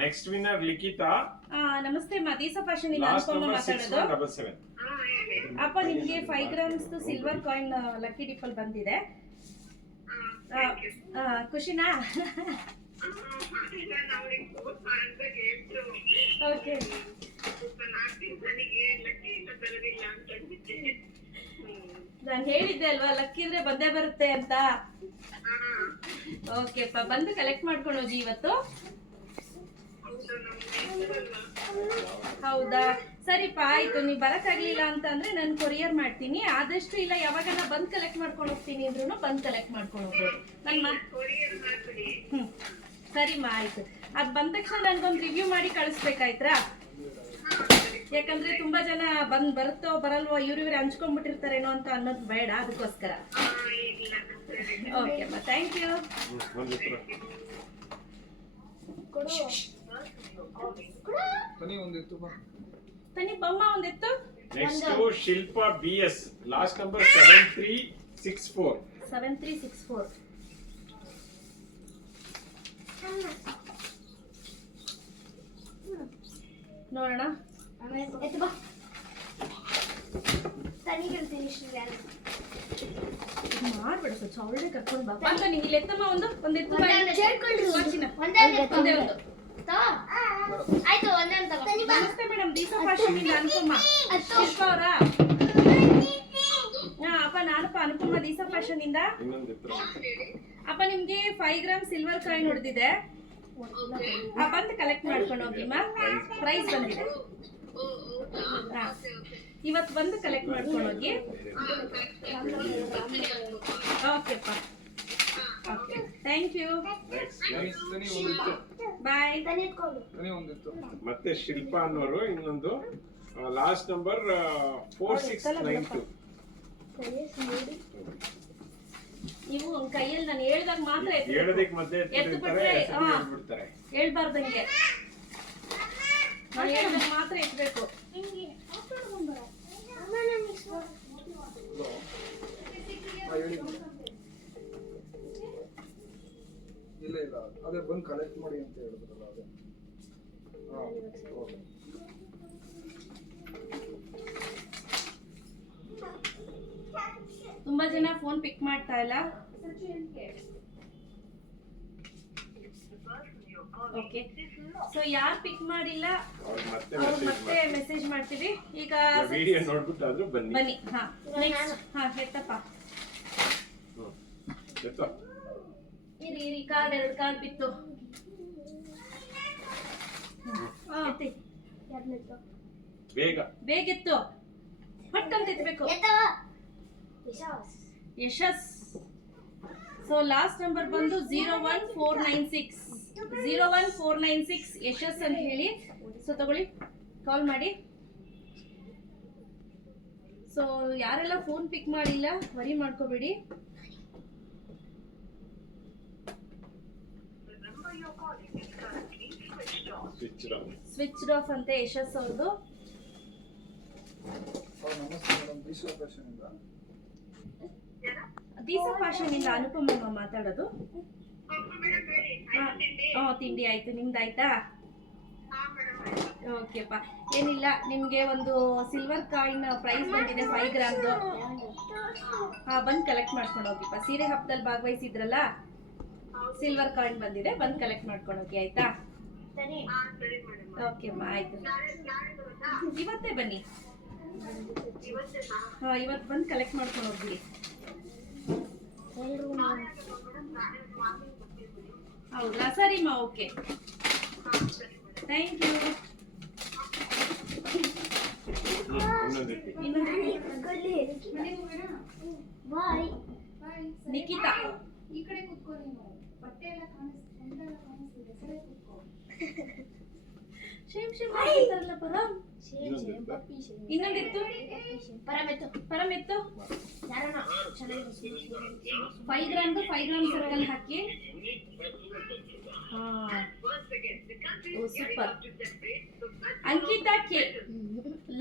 ನೆಕ್ಸ್ಟ್ ವಿನ್ನರ್ ಲಿಖಿತಾ. ನಮಸ್ತೆ ಮಾ, ದೀಸಾ ಫ್ಯಾಷನ್ ಇಂದ ಅನುಪಮ ಮಾತಾಡೋದು. ಅಪ್ಪ ನಿಮ್ಗೆ 5 ಗ್ರಾಮ್ಸ್ ಸಿಲ್ವರ್ ಕಾಯಿನ್ ಲಕ್ಕಿ ಡಿಪ್ಪಲ್ ಬಂದಿದೆ. ಖುಷಿನಾ? ಓಕೆ. ನಾನು ಹೇಳಿದ್ದೆ ಅಲ್ವಾ, ಲಕ್ಕಿ ಇದ್ರೆ ಬಂದೇ ಬರುತ್ತೆ ಅಂತ. ಓಕೆಪ್ಪ, ಬಂದು ಕಲೆಕ್ಟ್ ಮಾಡ್ಕೊಂಡು ಹೋಗಿ ಇವತ್ತು. ಹೌದಾ, ಸರಿಪ್ಪ ಆಯ್ತು. ನೀವು ಬರಕ್ಕಾಗ್ಲಿಲ್ಲ ಅಂತ ಅಂದ್ರೆ ನಾನು ಕೊರಿಯರ್ ಮಾಡ್ತೀನಿ. ಆದಷ್ಟು ಇಲ್ಲ, ಯಾವಾಗ ಬಂದು ಕಲೆಕ್ಟ್ ಮಾಡ್ಕೊಂಡು ಹೋಗ್ತೀನಿ ಅಂದ್ರೂ ಬಂದು ಕಲೆಕ್ಟ್ ಮಾಡ್ಕೊಂಡು ಹೋಗ್ಬೋದು. ಸರಿಮ್ಮ ಆಯ್ತು. ಅದು ಬಂದ ತಕ್ಷಣ ನನ್ಗೊಂದು ರಿವ್ಯೂ ಮಾಡಿ ಕಳಿಸ್ಬೇಕಾಯ್ತಾ? ಯಾಕಂದ್ರೆ ತುಂಬಾ ಜನ ಬರುತ್ತೋ ಬರಲ್ವೋ, ಇವ್ರು ಹಂಚ್ಕೊಂಡ್ಬಿಟ್ಟಿರ್ತಾರೇನೋ ಅಂತ ಅನ್ನೋದು ಬೇಡ, ಅದಕ್ಕೋಸ್ಕರ. ಓಕೆ ಅಮ್ಮ, ಥ್ಯಾಂಕ್ ಯು. ತನಿ ಬೊಮ್ಮ ಒಂದಿತ್ತು. Next Shilpa BS last number 7364. 7364. ನೋಡೋಣ. ಮಾಡ್ಬೇಡ ಸ್ವಲ್ಪ ಅವಳೇ ಕರ್ಕೊಂಡು ಬಾ. ಬಂತ ನಿಂಗೆ ಇಲ್ಲಿ ಎತ್ತಮ್ಮ ಒಂದು ಎತ್ತು ಬಾ. ನಮಸ್ತೆ ಮೇಡಮ್, ದೀಸಾ ಫ್ಯಾಷನ್ ಇಂದ ಅನುಪಮ. ಶಿಲ್ಪ ಅವರಾ? ಅಪ್ಪ ನಾನಪ್ಪ ಅನುಪಮ, ದೀಸಾ ಫ್ಯಾಷನ್ ಇಂದ. ಅಪ್ಪ ನಿಮ್ಗೆ 5 ಗ್ರಾಮ್ ಸಿಲ್ವರ್ ಕಾಯಿನ್ ಹೊಡೆದಿದೆ. ಬಂದು ಕಲೆಕ್ಟ್ ಮಾಡ್ಕೊಂಡು ಹೋಗಿಮ್ಮ. ಪ್ರೈಸ್ ಬಂದಿದೆ. ಇವತ್ತು ಬಂದು ಕಲೆಕ್ಟ್ ಮಾಡ್ಕೊಂಡು ಹೋಗಿ. ಓಕೆಪ್ಪ, ಓಕೆ, ಥ್ಯಾಂಕ್ ಯು, ಬಾಯ್. ಮತ್ತೆ ಶಿಲ್ಪಾ ಅನ್ನೋರು ಇನ್ನೊಂದು ಲಾಸ್ಟ್ ನಂಬರ್ 4692. ನೀವು ಕೈಯಲ್ಲಿ ನಾನು ಹೇಳ್ದಾಗ ಮಾತ್ರ ಹೇಳೋದಕ್ಕೆ ಮತ್ತೆ ಎತ್ಬಿಟ್ರೆ ಹೇಳ್ಬಾರ್ದಂಗೆ. ನಾನು ಹೇಳ್ದಾಗ ಮಾತ್ರ ಎತ್ಬೇಕು. ಇಲ್ಲ ಅದೇ ಬಂದು ಕಲೆಕ್ಟ್ ಮಾಡಿ ಅಂತ ಹೇಳಿದ್ರಲ್ಲ, ಅದೇ. ತುಂಬಾ ಜನ ಫೋನ್ ಪಿಕ್ ಮಾಡ್ತಾ ಇಲ್ಲ. ಓಕೆ, ಸೊ ಯಾರು ಪಿಕ್ ಮಾಡಿಲ್ಲ ಅವ್ರು ಮತ್ತೆ ಮೆಸೇಜ್ ಮಾಡ್ತೀವಿ. ಈಗ ವಿಡಿಯೋ ನೋಡ್ಬಿಟ್ಟು ಬನ್ನಿ. ಹಾ, ನೆಕ್ಸ್ಟ್ ಎತ್ತಪ್ಪ. ಇರಿ ಕಾರ್ಡ್ 2 ಕಾರ್ಡ್ ಬಿತ್ತು. ಬೇಗ ಎತ್ತು, ಪಟ್ಟಂತ ಎತ್ತಬೇಕು. ಯಶಸ್. ಸೊ ಲಾಸ್ಟ್ ನಂಬರ್ ಬಂದು 01496. 01496 ಯಶಸ್ ಅಂತ ಹೇಳಿ. ಸೊ ತಗೊಳ್ಳಿ, ಕಾಲ್ ಮಾಡಿ. ಸೊ ಯಾರೆಲ್ಲ ಫೋನ್ ಪಿಕ್ ಮಾಡಿಲ್ಲ ವರಿ ಮಾಡ್ಕೋಬೇಡಿ. ಸ್ವಿಚ್ ಆಫ್ ಅಂತೆ ಯಶಸ್ ಅವ್ರದ್ದು. ದೀಸಾ ಫ್ಯಾಷನ್ ಇಂದ ಅನುಪಮ ಮಾತಾಡೋದು. ತಿಂಡಿ ಆಯ್ತು, ನಿಮ್ದಾಯ್ತಾ? ಓಕೆಪ್ಪ, ಏನಿಲ್ಲ, ನಿಮಗೆ ಒಂದು ಸಿಲ್ವರ್ ಕಾಯಿನ್ ಪ್ರೈಸ್ ಬಂದಿದೆ 5 ಗ್ರಾಮ್ದು. ಬಂದು ಕಲೆಕ್ಟ್ ಮಾಡ್ಕೊಂಡು ಹೋಗಿಪ್ಪ. ಸೀರೆ ಹಬ್ಬದಲ್ಲಿ ಭಾಗವಹಿಸಿದ್ರಲ್ಲ, ಸಿಲ್ವರ್ ಕಾಯಿನ್ ಬಂದಿದೆ, ಬಂದು ಕಲೆಕ್ಟ್ ಮಾಡ್ಕೊಂಡು ಹೋಗಿ ಆಯ್ತಾ? ಓಕೆಮ್ಮ, ಆಯ್ತು. ಇವತ್ತೇ ಬನ್ನಿ. ಇವತ್ತು ಬಂದು ಕಲೆಕ್ಟ್ ಮಾಡ್ಕೊಂಡು ಹೋಗ್ಬಿಡಿ. ಹೌದಾ? ಸರಿಮ್ಮ, ಓಕೆ, ಥ್ಯಾಂಕ್ ಯು. ನಿಖಿತಾ, ಈ ಕಡೆ ಕೂತ್ಕೋ ನೀನು. ಬಟ್ಟೆ ಎಲ್ಲ ಕಾಣಿಸ್ತಿದೆ, ಸರಿ ಕೂತ್ಕೋ. ಇನ್ನೊಂದಿತ್ತು ಪರಮೆತ್ತು 5 ಗ್ರಾಮ್ದು 5 ಗ್ರಾಮ್ ಸರ್ಕಲ್ ಹಾಕಿ. Super. Ankita K,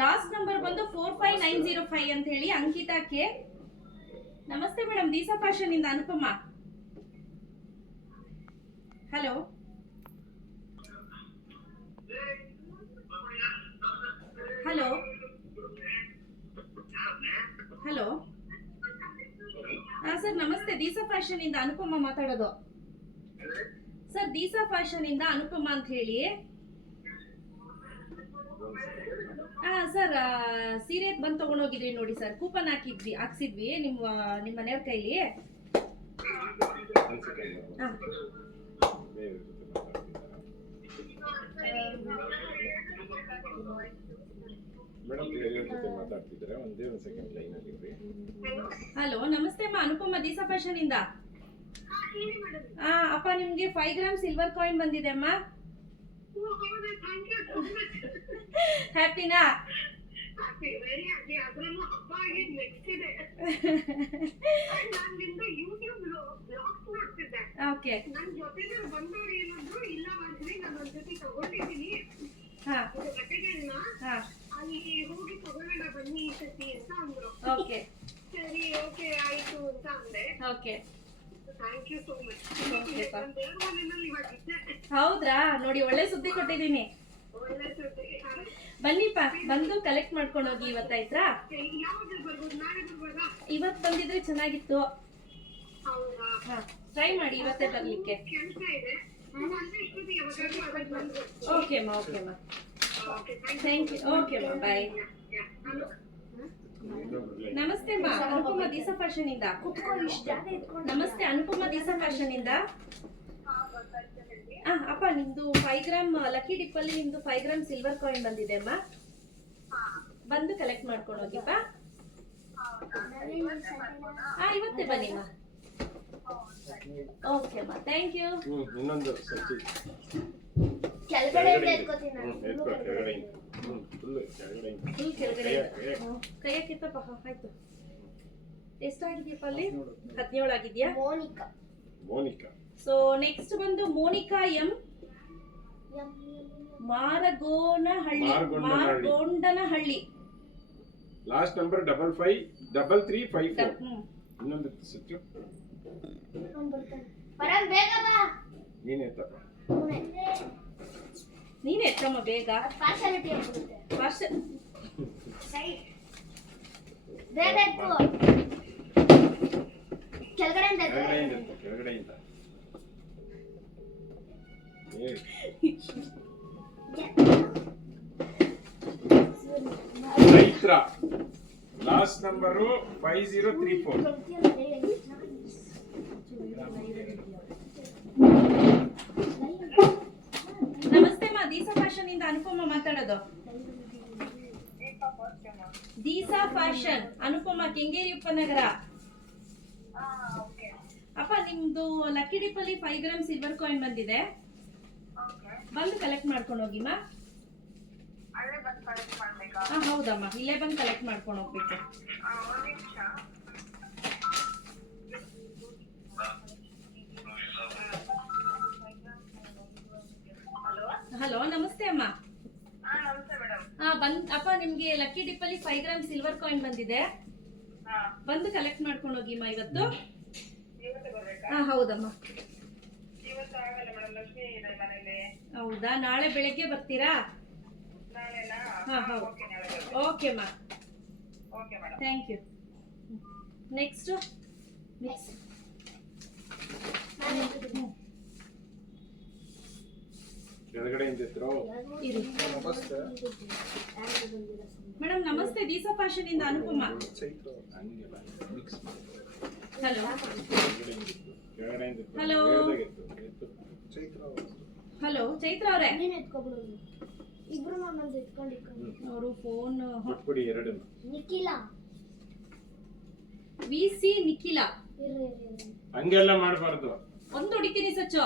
last number ಬಂದು 45905 ಅಂತ ಹೇಳಿ. ಅಂಕಿತಾ ಕೆ, ನಮಸ್ತೆ ಮೇಡಮ್, ದೀಸಾ ಫ್ಯಾಷನ್ ಇಂದ Anupama. Hello, hello, hello. Sir ನಮಸ್ತೆ, ದೀಸಾ ಫ್ಯಾಷನ್ ಇಂದ ಅನುಪಮ ಮಾತಾಡೋದು. ಸರ್, ದೀಸಾ ಫ್ಯಾಷನ್ ಇಂದ ಅನುಪಮ ಅಂತ ಹೇಳಿ. ಸರ್, ಸೀರೆ ಬಂದು ತಗೊಂಡೋಗಿದ್ರಿ ನೋಡಿ ಸರ್, ಕೂಪನ್ ಹಾಕ್ಸಿದ್ವಿ ನಿಮ್ಮ ಮನೆಯವ್ರ ಕೈಲಿ. ಹಲೋ, ನಮಸ್ತೆ ಅಮ್ಮ, ಅನುಪಮ, ದೀಸಾ ಫ್ಯಾಷನ್ ಇಂದ. ಅಪ್ಪ, ನಿಮ್ಗೆ 5 ಗ್ರಾಮ್ ಸಿಲ್ವರ್ ಕಾಯಿನ್ ಬಂದಿದೆ ಅಮ್ಮ. ಹ್ಯಾಪಿನಾ? ಓಕೆ. ಓಕೆ, ಸರಿ, ಓಕೆ ಆಯ್ತು ಅಂತ ಅಂದೆ. Okay, thank you so much. ಹೌದ್ರಾ? ನೋಡಿ, ಒಳ್ಳೆ ಸುದ್ದಿ ಕೊಟ್ಟಿದ್ದೀನಿ. ಒಳ್ಳೆ ಸುದ್ದಿ. ಬನ್ನಿಪ್ಪ, ಬಂದು ಕಲೆಕ್ಟ್ ಮಾಡ್ಕೊಂಡು ಹೋಗಿ. ಇವತ್ತಾಯ್ತಾ? ಯಾವಾಗ ಬರ್ಬೋದು? ನಾಳೆ ಬರ್ಬೋದಾ? ಇವತ್ತು ಬಂದಿದ್ರೆ ಚೆನ್ನಾಗಿತ್ತು. ಹೌದಾ? ಟ್ರೈ ಮಾಡಿ ಇವತ್ತೇ ಬರ್ಲಿಕ್ಕೆ. ಕೆಲಸ ಇದೆ. ಓಕೆ ಅಮ್ಮ, ಓಕೆ ಅಮ್ಮ, ಥ್ಯಾಂಕ್ ಯು. ಓಕೆ ಅಮ್ಮ, ಬಾಯ್. ನಮಸ್ತೆ ಅಮ್ಮ, ಅನುಪಮ, ದೀಸಾ ಫ್ಯಾಷನ್ ಇಂದ. ನಮಸ್ತೆ, ಅನುಪಮ, ದೀಸಾ ಫ್ಯಾಷನ್ ಇಂದ. ಅಪ್ಪ, ನಿಮ್ದು 5 ಗ್ರಾಮ್ ಲಕ್ಕಿ ಡಿಪ್ಪಲ್ಲಿ ನಿಮ್ದು 5 ಗ್ರಾಮ್ ಸಿಲ್ವರ್ ಕಾಯಿನ್ ಬಂದಿದೆ ಅಮ್ಮ. ಬಂದು ಕಲೆಕ್ಟ್ ಮಾಡ್ಕೊಂಡು ಹೋಗಿಪ್ಪ. ಇವತ್ತೇ ಬನ್ನಿ ಅಮ್ಮ. ಓಕೆ ಅಮ್ಮ, ಥ್ಯಾಂಕ್ ಯು. ಇನ್ನೊಂದು ಕೆಳಗಡೆ ಎತ್ಕೋತೀನಿ ನಾನು. ಫುಲ್ ಕೆಳಗಡೆ ಕೈ ಹಾಕಿತ್ತಪ್ಪ. ಆಯ್ತು. ಎಷ್ಟಾಗಿದೆಯಪ್ಪ ಅಲ್ಲಿ? 17 ಆಗಿದೆಯಾ? ಮೋನಿಕಾ. ಸೊ ನೆಕ್ಸ್ಟ್ ಬಂದು Monika M, Maragondanahalli. Last number 553354. ಇನ್ನೊಂದು ಸ್ವಿಚ್. ಪರಂ ಬೇಗ ಬಾ. ನೀನೆತ್ತಪ್ಪ. ನೀನ್ ಎತ್ತಮ್ಮ ಬೇಗ. ಪಾರ್ಸಲಿಟಿ ಆಗ್ಬಿಡುತ್ತೆ. ಸರಿ, ಬೇಗ ಎತ್ತು. ಕೆಳಗಡೆಯಿಂದ ಕೆಳಗಡೆಯಿಂದ ಚೈತ್ರ, ಲಾಸ್ಟ್ ನಂಬರು 5034. ನಮಸ್ತೆ ಅಮ್ಮ, ದೀಸಾ ಫ್ಯಾಷನ್ ಇಂದ ಅನುಪಮ ಮಾತಾಡೋದು. ದೀಸಾ ಫ್ಯಾಷನ್, ಅನುಪಮ, ಕೆಂಗೇರಿ ಉಪನಗರ. ಅಪ್ಪ, ನಿಮ್ದು ಲಕ್ಕಿ ಡಿಪ್ಪಲ್ಲಿ 5 ಗ್ರಾಮ್ ಸಿಲ್ವರ್ ಕಾಯಿನ್ ಬಂದಿದೆ. ಬಂದು ಕಲೆಕ್ಟ್ ಮಾಡ್ಕೊಂಡು ಹೋಗಿಮ್ಮ. ಹೌದಮ್ಮ, ಇಲ್ಲೇ ಬಂದು ಕಲೆಕ್ಟ್ ಮಾಡ್ಕೊಂಡು ಹೋಗ್ಬೇಕು. ಹಲೋ, ನಮಸ್ತೆ ಅಮ್ಮ. ಅಪ್ಪ, ನಿಮ್ಗೆ ಲಕ್ಕಿ ಡಿಪ್ಪಲ್ಲಿ 5 ಗ್ರಾಮ್ ಸಿಲ್ವರ್ ಕಾಯಿನ್ ಬಂದಿದೆ. ಬಂದು ಕಲೆಕ್ಟ್ ಮಾಡ್ಕೊಂಡು ಹೋಗಿಮ್ಮ ಇವತ್ತು. ಹೌದಮ್ಮ. ಹೌದಾ? ನಾಳೆ ಬೆಳಗ್ಗೆ ಬರ್ತೀರಾ? ಹಾಂ ಹೌದು ಓಕೆ ಮಾ ಥ್ಯಾಂಕ್ ಯು. ನೆಕ್ಸ್ಟು ಮಿಕ್ಸ್ ಕೆಳಗಡೆಯಿಂದ ಇರಿ. ನಮಸ್ತೆ. ಮೇಡಮ್ ನಮಸ್ತೆ, ದೀಸಾ ಫ್ಯಾಷನ್ ಇಂದ Anupama. Chaitra. Hello hello Chaitra. Hello Chaitra ಅವರೇ, ನೀನ್ ಎತ್ಕೊಬಿಡೋದು ಇಬ್ರು ನನ್ನೊಂದು ಎತ್ಕೊಂಡು ಅವರು ಫೋನ್ ಕೊಟ್ಬಿಡಿ ಎರಡು. ನಿಖಿಲ VC ನಿಖಿಲ. ಹಂಗೆಲ್ಲ ಮಾಡಬಾರ್ದು. ಒಂದು ಹೊಡಿತೀನಿ ಸಚ್ಚು.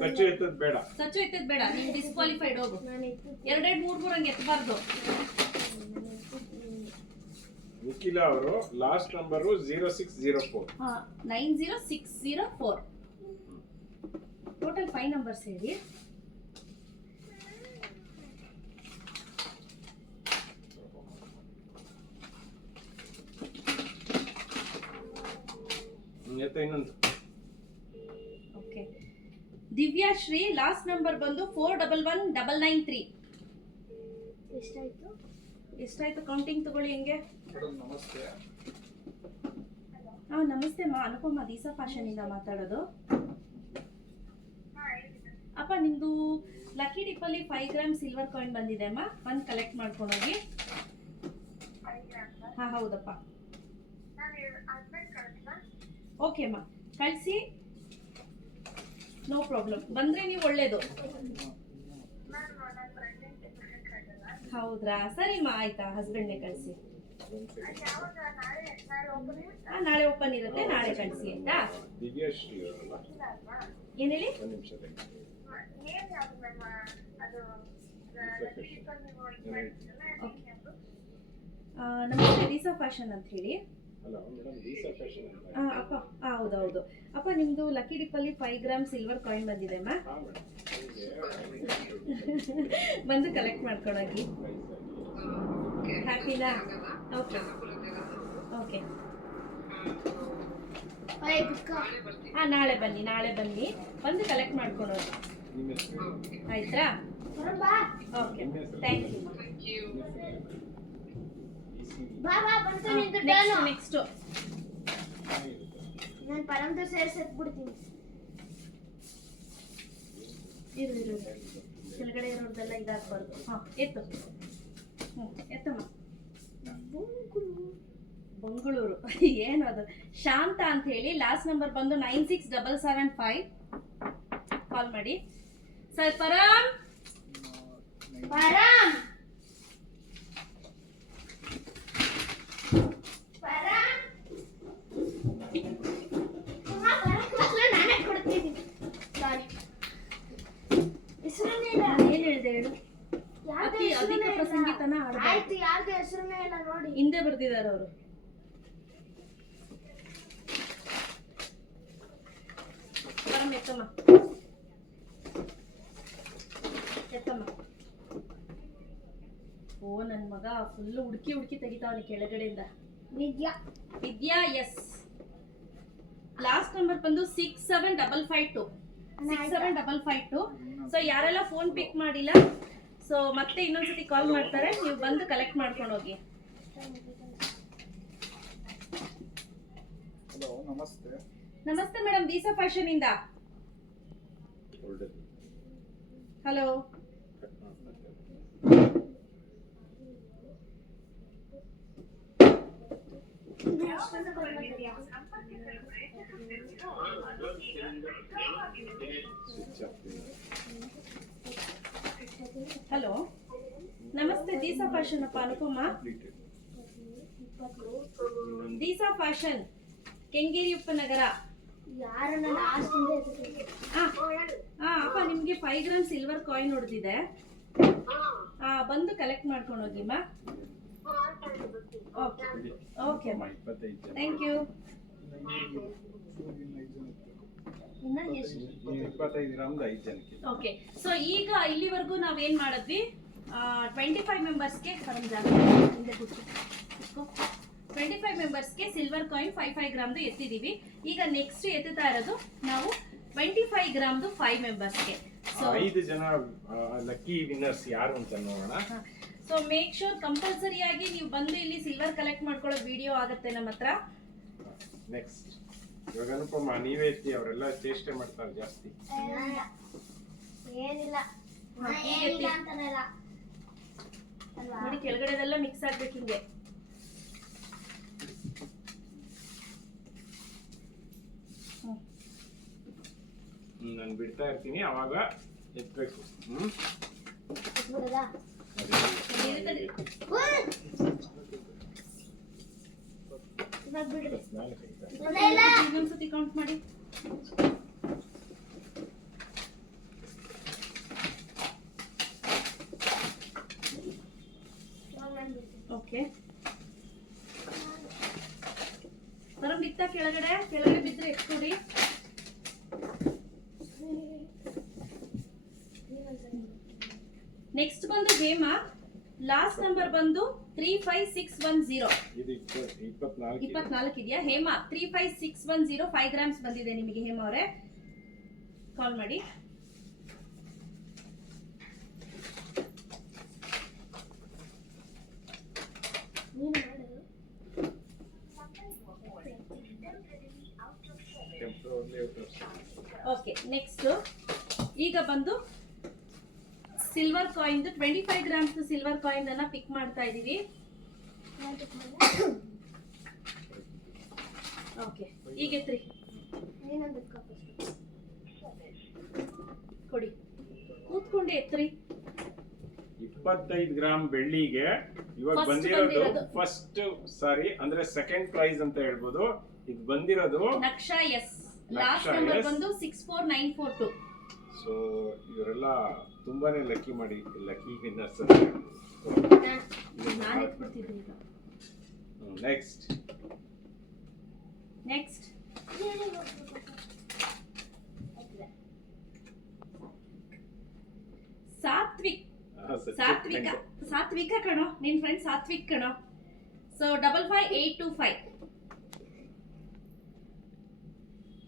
ಸಚ್ಚು ಎತ್ತದ್ ಬೇಡ. ಸಚ್ಚು ಎತ್ತದ್ ಬೇಡ, ನೀನು ಡಿಸ್ಕ್ವಾಲಿಫೈಡ್ ಹೋಗು. ನಾನು ಎತ್ತು ಎರಡೆರಡು ಮೂರು ಹಂಗೆ ಎತ್ತಬಾರ್ದು. ನಿಖಿಲ ಅವರು ಲಾಸ್ಟ್ ನಂಬರು 0604. 90604. ಟೋಟಲ್ 5 ನಂಬರ್ಸ್ ಹೇಳಿ. ಇನ್ನೊಂದು okay. Divya Shri last number ಬಂದು 411993. ಎಷ್ಟಾಯ್ತು? ಎಷ್ಟಾಯ್ತು ಕೌಂಟಿಂಗ್ ತಗೊಳ್ಳಿ ಹೆಂಗೆ. ಮೇಡಮ್ ನಮಸ್ತೆ. ನಮಸ್ತೆ ಮಾ, ಅನುಪಮ ದೀಸಾ ಫ್ಯಾಷನ್ ಇಂದ ಮಾತಾಡೋದು. ಅಪ್ಪ ನಿಮ್ದು ಲಕ್ಕಿ ಡಿಪ್ಪಲ್ಲಿ 5 ಗ್ರಾಮ್ ಸಿಲ್ವರ್ ಕಾಯಿನ್ ಬಂದಿದೆ ಅಮ್ಮ, ಬಂದು ಕಲೆಕ್ಟ್ ಮಾಡ್ಕೊಂಡೋಗಿ. ಹಾ ಹೌದಪ್ಪ. ಓಕೆ ಅಮ್ಮ ಕಳಿಸಿ, ನೋ ಪ್ರಾಬ್ಲಮ್. ಬಂದ್ರೆ ನೀವು ಒಳ್ಳೇದು. ಹೌದ್ರಾ, ಸರಿಮ್ಮ ಆಯ್ತಾ, ಹಸ್ಬೆಂಡ್ನೇ ಕಳಿಸಿ. ನಾಳೆ ಓಪನ್ ಇರುತ್ತೆ, ನಾಳೆ ಕಳಿಸಿ ಆಯ್ತಾ. ದಿವ್ಯಾಶ್ರೀ ಅವರಲ್ಲ, ಏನ್ ಹೇಳಿ. ಒಂದು ನಿಮಿಷ ನಮಸ್ತೆ ದೀಸಾ ಫ್ಯಾಷನ್ ಅಂತ ಹೇಳಿ. ಅಲ್ಲ ಮೇಡಮ್, ದೀಸಾ ಫ್ಯಾಷನ್ ಅಂತ. ಅಪ್ಪ ಹೌದೌದು ಅಪ್ಪ, ನಿಮ್ದು ಲಕ್ಕಿ ಡಿಪ್ಪಲ್ಲಿ 5 ಗ್ರಾಮ್ ಸಿಲ್ವರ್ ಕಾಯಿನ್ ಬಂದಿದೆ ಅಮ್ಮ, ಹಾ ಮೇಡಮ್, ಬಂದು ಕಲೆಕ್ಟ್ ಮಾಡ್ಕೊಂಡೋಗಿ. ಹ್ಯಾಪಿನಾ? Okay okay. ನಾಳೆ ಬನ್ನಿ ಬಂದು ಕಲೆಕ್ಟ್ ಮಾಡ್ಕೊಂಡೋಗಿ ನಿಮ್ಮ ಹೆಸರು? ಆಯ್ತಾ. Okay thank you. ಬಾ ಬಾ ಬಂತು ನಿಂದು ಟರ್ನ್. ನೆಕ್ಸ್ಟ್ ನಾನು ಪರಂದು ಸೇರಿಸಿ ಎತ್ಬಿಡ್ತೀನಿ. ಇರು ಕೆಳಗಡೆ ಇರೋದೆಲ್ಲ ಇದಾಗಬಾರ್ದು. ಹಾಂ ಎತ್ತು. ಎತ್ತಮ್ಮ. ಬೆಂಗಳೂರು ಏನು ಅದು, ಶಾಂತ ಅಂತ ಹೇಳಿ ಲಾಸ್ಟ್ ನಂಬರ್ ಬಂದು 96775. ಕಾಲ್ ಮಾಡಿ ಸರ್. ಪರಾಮ್ ಪರಂ ನಾನೇ ಕೊಡ್ತೀನಿ. ಸಾರಿ ಹೆಸರನ್ನೇ ಇಲ್ಲ. ಏನು ಹೇಳಿದೆ ಹೇಳು. ಅಧಿಕ ಪ್ರಸಂಗಿತನ ಆಡ್ಬಾರ್ದು. ಆಯ್ತು, ಯಾರ್ದು ಹೆಸರನ್ನೇ ಇಲ್ಲ ನೋಡಿ. ಹಿಂದೆ ಬರ್ದಿದ್ದಾರೆ ಅವರು. ಪರಮ್ ಎತ್ತಮ್ಮ. ಓ ನನ್ನ ಮಗ ಫುಲ್ ಹುಡುಕಿ ತೆಗಿತಾವನಿ ಕೆಳಗಡೆಯಿಂದ. ವಿದ್ಯಾ ಎಸ್. ಲಾಸ್ಟ್ ನಂಬರ್ ಬಂದು 67552. 67552. ಸೊ ಯಾರೆಲ್ಲ ಫೋನ್ ಪಿಕ್ ಮಾಡಿಲ್ಲ, ಸೊ ಮತ್ತೆ ಇನ್ನೊಂದ್ಸತಿ ಕಾಲ್ ಮಾಡ್ತಾರೆ, ನೀವು ಬಂದು ಕಲೆಕ್ಟ್ ಮಾಡ್ಕೊಂಡು ಹೋಗಿ. ಹಲೋ ನಮಸ್ತೆ. ನಮಸ್ತೆ ಮೇಡಮ್, ದೀಸಾ ಫ್ಯಾಷನ್ ಇಂದ. ಹಲೋ ಹಲೋ ನಮಸ್ತೆ ದೀಸಾ ಫ್ಯಾಷನ್ ಅಪ್ಪ, ಅನುಪಮ. ದೀಸಾ ಫ್ಯಾಷನ್ ಕೆಂಗೇರಿ ಉಪನಗರ. ಯಾರನ್ನ ಲಾಸ್ಟ್ ಇಂದ ಎತ್ತೀನಿ. ಅಪ್ಪ ನಿಮ್ಗೆ 5 ಗ್ರಾಮ್ ಸಿಲ್ವರ್ ಕಾಯಿನ್ ಹೊಡೆದಿದೆ, ಬಂದು ಕಲೆಕ್ಟ್ ಮಾಡ್ಕೊಂಡು ಹೋಗಿಮ್ಮ. Okay okay thank you. ಇನ್ನ ಎಷ್ಟು? 25 ಗ್ರಾಮ್ದು 5 ಜನಕ್ಕೆ. ಓಕೆ, ಸೊ ಈಗ ಇಲ್ಲಿವರೆಗೂ ನಾವೇನ್ ಮಾಡಿದ್ವಿ, 25 ಮೆಂಬರ್ಸ್ಗೆ ಹಿಂದೆ ಕೂತ್ಕೊ 25 ಮೆಂಬರ್ಸ್ಗೆ ಸಿಲ್ವರ್ ಕಾಯಿನ್ 5 ಗ್ರಾಮ್ದು ಎತ್ತಿದೀವಿ. ಈಗ ನೆಕ್ಸ್ಟ್ ಎತ್ತುತ್ತಾ ಇರೋದು ನಾವು 25 ಗ್ರಾಮ್ದು 5 ಮೆಂಬರ್ಸ್ಗೆ. ಸೊ 5 ಜನ ಲಕ್ಕಿ ವಿನ್ನರ್ಸ್ ಯಾರು ಅಂತ ನೋಡೋಣ. ಸೊ ಮೇಕ್ ಶೋರ್ ಕಂಪಲ್ಸರಿ ಆಗಿ ನೀವು ಬಂದು ಇಲ್ಲಿ ಸಿಲ್ವರ್ ಕಲೆಕ್ಟ್ ಮಾಡ್ಕೊಳ್ಳೋ ವಿಡಿಯೋ ಆಗುತ್ತೆ ನಮ್ಮ ಹತ್ರ. ನೆಕ್ಸ್ಟ್ ಇವಾಗ ಅನುಪಮ ನೀವೇ ಎತ್ತಿ, ಅವರೆಲ್ಲ ಚೇಷ್ಟೆ ಮಾಡ್ತಾರೆ ಜಾಸ್ತಿ. ಏನಿಲ್ಲ ಹಾ, ಹೀಗೆ ಏನಿಲ್ಲ ಎತ್ತಿ. ಅಂತಾನಲ್ಲ ಅಲ್ವಾ? ನೋಡಿ ಕೆಳಗಡೆದೆಲ್ಲ ಮಿಕ್ಸ್ ಆಗ್ಬೇಕು ಹಿಂಗೆ. ನಾನು ಬಿಡ್ತಾ ಇರ್ತೀನಿ, ಅವಾಗ ಎತ್ಬೇಕು. ಎತ್ಬಿಡೋದಾ? ಬೇರೆ ಕಡೆ ಇವಾಗ ಬಿಡ್ರಿ. ಇನ್ನೊಂದ್ಸತಿ ಕೌಂಟ್ ಮಾಡಿ. ಇವಾಗ ನಾನ್ ಬಿಡ್ತೀನಿ. ಓಕೆ, ಬರೋ ಬಿತ್ತ ಕೆಳಗಡೆ ಬಿದ್ರೆ ಎತ್ಕೊಡಿ. ನೆಕ್ಸ್ಟ್ ಬಂದು ಹೇಮಾ, ಲಾಸ್ಟ್ ನಂಬರ್ ಬಂದು 35610. ಇದು 24 ಇದೆಯಾ ಹೇಮಾ? 35610 5 ಗ್ರಾಮ್ಸ್ ಬಂದಿದೆ ನಿಮಗೆ ಹೇಮಾ ಅವರೇ. ಕಾಲ್ ಮಾಡಿ. ನೀನು ಮಾಡು. ಓಕೆ, ನೆಕ್ಸ್ಟ್ ಈಗ ಬಂದು silver coin 25 grams silver coin ಅನ್ನ ಪಿಕ್ ಮಾಡ್ತಾ ಇದೀವಿ. ಓಕೆ, ಈಗ ಎತ್ರಿ ನೀನೊಂದು ಎತ್ಕೊ ಕೊಡಿ, ಕೂತ್ಕೊಂಡು ಎತ್ರಿ. 25 ಗ್ರಾಮ್ ಬೆಳ್ಳಿಗೆ ಇವಾಗ First ಬಂದಿರೋದು ಬಂದಿರೋದು. ಫಸ್ಟ್ ಸಾರಿ ಅಂದ್ರೆ ಸೆಕೆಂಡ್ ಪ್ರೈಸ್ ಅಂತ ಹೇಳ್ಬೋದು. ಇದು ಬಂದಿರೋದು ನಕ್ಷಾ ಎಸ್, ನಕ್ಷಾ ಲಾಸ್ಟ್ ನಂಬರ್ S. ಬಂದು 64942. ಸೊ ಇವರೆಲ್ಲ ತುಂಬಾನೇ ಲಕ್ಕಿ ವಿನ್ನರ್ಸ್. ನಾನು ಎತ್ಬಿಡ್ತಿದ್ದೆ ಈಗ. ನೆಕ್ಸ್ಟ್ ಸಾತ್ವಿಕ ಕಣೋ, ನಿನ್ ಫ್ರೆಂಡ್ ಸಾತ್ವಿಕ್ ಕಣೋ. ಸೊ 55825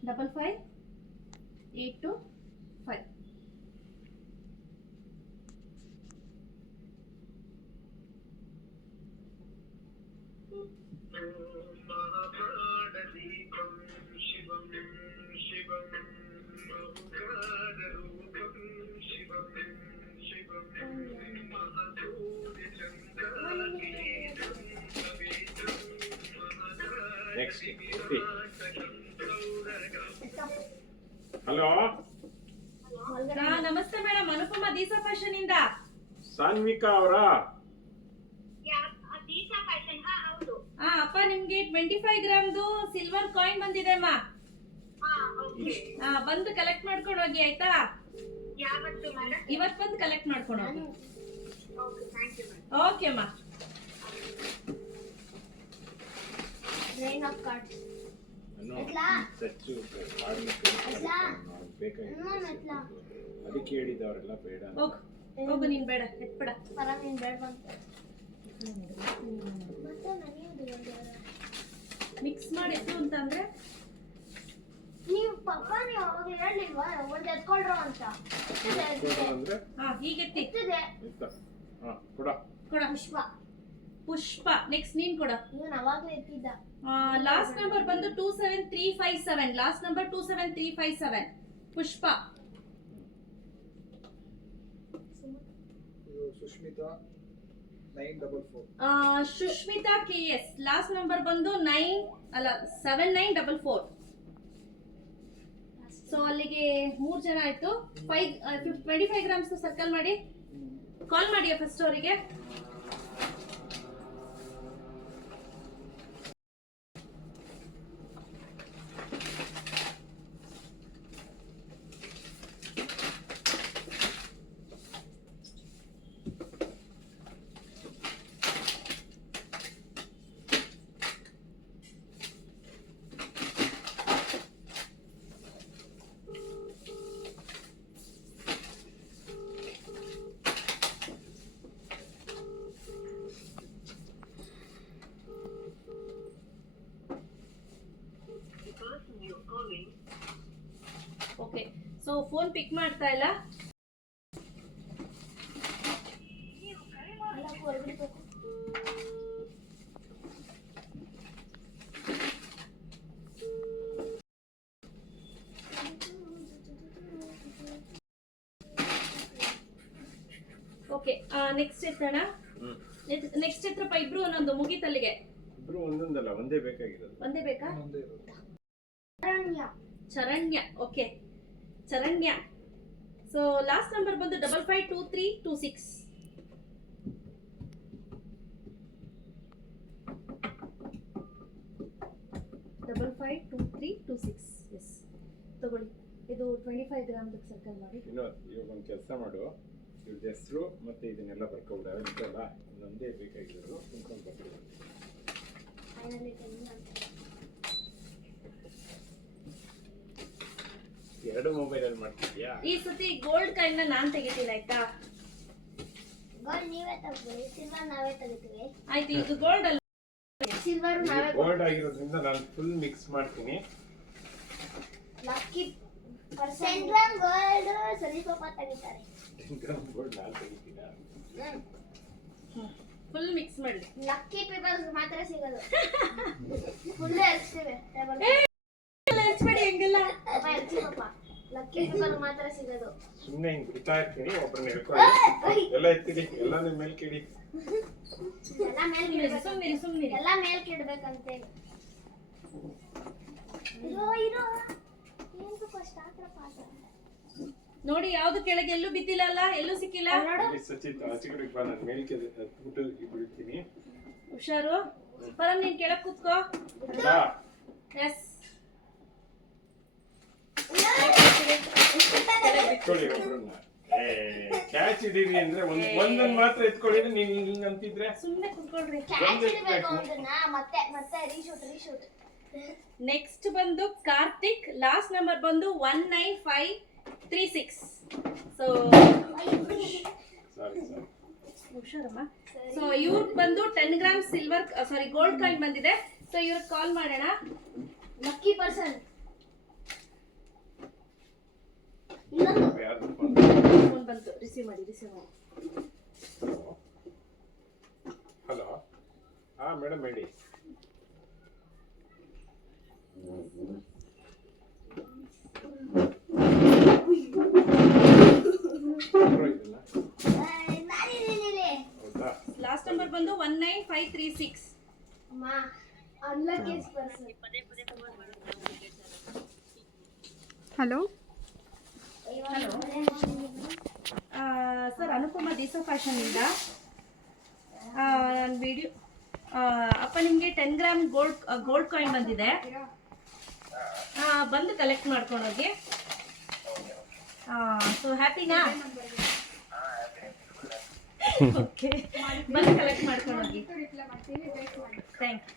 55825. ನೆಕ್ಸ್ಟ್ ಹಲೋ, ನಮಸ್ತೆ ಮೇಡಮ್, ಅನುಪಮ ದೀಸಾ ಫ್ಯಾಷನ್ ಇಂದ. ಸಾನ್ವಿಕಾ ಅವರಾ? ಅಪ್ಪ ನಿಮ್ಗೆ 25 ಗ್ರಾಮ್ದು ಸಿಲ್ವರ್ ಕಾಯಿನ್ ಬಂದಿದೆ ಅಮ್ಮ. ಬಂದು ಕಲೆಕ್ಟ್ ಮಾಡ್ಕೊಂಡು ಹೋಗಿ ಆಯ್ತಾ? ಇವತ್ತು ಬಂದು ಕಲೆಕ್ಟ್ ಮಾಡ್ಕೊಂಡು ಹೋಗಿ. ಓಕೆ ಅಮ್ಮ. ರೈನ್ ಆಫ್ ಕಾರ್ಡ್ಸ್ ಎತ್ಲಾ? ಎತ್ಲಾ? ಅದಕ್ಕೆ ಹೇಳಿದವರೆಲ್ಲ ಬೇಡ ಅಂತ. ಹೋಗು ನೀನ್ ಬೇಡ, ಎತ್ಬೇಡ. ಪರ ನೀನ್ ಬೇಡ ಬಂತ ಮತ್ತೆ ನನಗೆ ಮಿಕ್ಸ್ ಮಾಡಿ ಎತ್ತು ಅಂತ ಅಂದ್ರೆ ನೀವು ಪಪ್ಪ ನೀವು ಅವಾಗ ಹೇಳಿಲ್ವಾ ಒಂದು ಎತ್ಕೊಳ್ರು ಅಂತ? ಅಂದ್ರೆ ಹೀಗೆ ಎತ್ತಿ. ಎತ್ತಿದೆ. ಕೊಡ. ಪುಷ್ಪ. ನೆಕ್ಸ್ಟ್ ನೀನ್ ಕೊಡ. ಇವನ್ ಅವಾಗ್ಲೇ ಎತ್ತಿದ್ದ. ಲಾಸ್ಟ್ ನಂಬರ್ ಬಂದು 27357. ಲಾಸ್ಟ್ ನಂಬರ್ 27357 ಪುಷ್ಪ. ಇದು Sushmita 944. Sushmita KS. Last number ಬಂದು 7944. ಸೊ ಅಲ್ಲಿಗೆ 3 ಜನ ಆಯ್ತು. 25 ಗ್ರಾಮ್ಸ್ ಸರ್ಕಲ್ ಮಾಡಿ ಕಾಲ್ ಮಾಡಿ ಫಸ್ಟ್ ಅವರಿಗೆ. ಓಕೆ, ಸೊ ಫೋನ್ ಪಿಕ್ ಮಾಡ್ತಾ ಇಲ್ಲ. ನೆಕ್ಸ್ಟ್ ಎತ್ತೋಣ. ನೆಕ್ಸ್ಟ್ ಎತ್ರಪ್ಪ, ಇಬ್ರು ಒಂದೊಂದು ಮುಗೀತಲ್ಲಿಗೆ. ಇಬ್ರು ಒಂದೊಂದಲ್ಲ, ಒಂದೇ ಬೇಕಾಗಿರೋದು. ಒಂದೇ ಬೇಕಾ? ಒಂದೇ ಇರೋದು. Sharanya. Charanya. Okay, Charanya. So last number ಬಂದು 552326. 552326. ಎಸ್, ತಗೊಳ್ಳಿ. ಇದು 25 ಗ್ರಾಮ್ ಸರ್ಕಲ್ ಮಾಡಿ. ವಿನೋದ್, ಇವಾಗ ಒಂದು ಕೆಲಸ ಮಾಡು, ಇವ್ರದ್ದು ಹೆಸರು ಮತ್ತೆ ಇದನ್ನೆಲ್ಲ ಬರ್ಕೊಬಿಡ. ಅವೆಲ್ಲ ಒಂದೇ ಬೇಕಾಗಿರೋದು, ತುಂಬ್ಕೊಂಡು ಬರ್ತೀವಿ. ಎರಡು ಮೊಬೈಲಲ್ಲಿ ಮಾಡ್ತಿದ್ಯಾ? ಈ ಸತಿ ಗೋಲ್ಡ್ ಕಾಯಿನ್ ನಾನ್ ತೆಗಿತೀನಿ, ಆಯ್ತಾ? ಗೋಲ್ಡ್ ನೀವೇ ತಗೋರಿ, ಸಿಲ್ವರ್ ನಾವೇ ತೆಗಿತೀವಿ. ಆಯ್ತು, ಇದು ಗೋಲ್ಡ್ ಅಲ್ಲ, ಸಿಲ್ವರ್ ನಾವೇ ಗೋಲ್ಡ್ ಆಗಿರೋದ್ರಿಂದ ನಾನು ಫುಲ್ ಮಿಕ್ಸ್ ಮಾಡ್ತೀನಿ. ಲಕ್ಕಿ ಸೆಂಟ್ರಲ್ ಗೋಲ್ಡ್ ಸರಿ ಪಾಪ ತೆಗಿತಾರೆ. ಗೋಲ್ಡ್ ನಾನು ತೆಗಿತೀರಾ? ಫುಲ್ ಮಿಕ್ಸ್ ಮಾಡಿ. ಲಕ್ಕಿ ಪೀಪಲ್ಸ್ ಮಾತ್ರ ಸಿಗೋದು. ಫುಲ್ ಎರ್ಸ್ತೀವಿ ಟೇಬಲ್ ಹಚ್ಬೇಡಿ ಹೆಂಗೆಲ್ಲ. ಪಾಪ ಎರ್ಸಿ ಪಾಪ. ಲಕ್ಕಿ ಪೀಪಲ್ ಮಾತ್ರ ಸಿಗೋದು. ಸುಮ್ಮನೆ ಹಿಂಗ್ ಬಿಡ್ತಾ ಇರ್ತೀನಿ, ಒಬ್ಬರನ್ನ ಹೇಳ್ಕೊಳ್ಳಿ. ಎಲ್ಲ ಎತ್ತಿಡಿ, ಎಲ್ಲಾನು ಮೇಲ್ ಕೇಳಿ. ಎಲ್ಲ ಮೇಲ್ ಸುಮ್ಮನೆ ಸುಮ್ಮನೆ ಎಲ್ಲ ಮೇಲ್ ಕಿಡ್ಬೇಕಂತೆ. ಇರೋ ಇರೋ ಏನು ಕಷ್ಟ ಆಗ್ರಪ್ಪ. ನೋಡಿ, ಯಾವ್ದು ಕೆಳಗೆ ಎಲ್ಲೂ ಬಿದ್ದಿಲ್ಲ ಅಲ್ಲ, ಎಲ್ಲೂ ಸಿಕ್ಕಿಲ್ಲ. ಸಚಿತ್ ಆಚೆ ಕಡೆಗೆ ಬಾ, ನಾನು ಮೇಲ್ ಬಿಟ್ಟು ಬಿಡ್ತೀನಿ. ಹುಷಾರು. ಪರಮ್, ನೀನ್ ಕೆಳಗ್ ಕೂತ್ಕೋ. ಬಾ. ಎಸ್, ಎತ್ಕೊಳ್ಳಿ ಒಬ್ರನ್ನ. ಕ್ಯಾಚ್ ಹಿಡೀರಿ ಅಂದ್ರೆ ಒಂದೊಂದ್ ಮಾತ್ರ ಎತ್ಕೊಳ್ಳಿ. ನೀನ್ ಹಿಂಗ್ ಅಂತಿದ್ರೆ ಸುಮ್ನೆ ಕೂತ್ಕೊಳ್ರಿ. ಕ್ಯಾಚ್ ಹಿಡಿಬೇಕು ಅದನ್ನ. ಮತ್ತೆ ಮತ್ತೆ ರೀಶೂಟ್. ನೆಕ್ಸ್ಟ್ ಬಂದು ಕಾರ್ತಿಕ್. ಲಾಸ್ಟ್ ನಂಬರ್ ಬಂದು 19536. So sorry ಹುಷಾರಮ್ಮ. ಸೊ ಇವ್ರ ಬಂದು 10 ಗ್ರಾಮ್ ಸಿಲ್ವರ್ ಗೋಲ್ಡ್ ಕಾಯಿನ್ ಬಂದಿದೆ. ಸೊ ಇವ್ರಿಗೆ ಕಾಲ್ ಮಾಡೋಣ. Lucky person. ಯಾರು ಫೋನ್ ಬಂತು, ರಿಸೀವ್ ಮಾಡಿ. ಹಲೋ. ಹಾ ಮೇಡಮ್, ಹೇಳಿ. ಹೌದಾ? ಲಾಸ್ಟ್ ನಂಬರ್ ಬಂದು 19536. ಅಮ್ಮ unlucky person. Hello hello sir, Anupama Disa fashion ಇಂದ ನಾನು ವಿಡಿಯೋ ಅಪ್ಪ, ನಿಮಗೆ 10 ಗ್ರಾಮ್ ಗೋಲ್ಡ್ ಕಾಯಿನ್ ಬಂದಿದೆ. ಬಂದು ಕಲೆಕ್ಟ್ ಮಾಡ್ಕೊಂಡೋಗಿ. ಸೊ ಹ್ಯಾಪಿನಾ? ಓಕೆ, ಬಂದು ಕಲೆಕ್ಟ್ ಮಾಡ್ಕೊಂಡೋಗಿ. ರಿಪ್ಲೈ ಮಾಡ್ತೀವಿ, ವೇಟ್ ಮಾಡಿ. Thank you.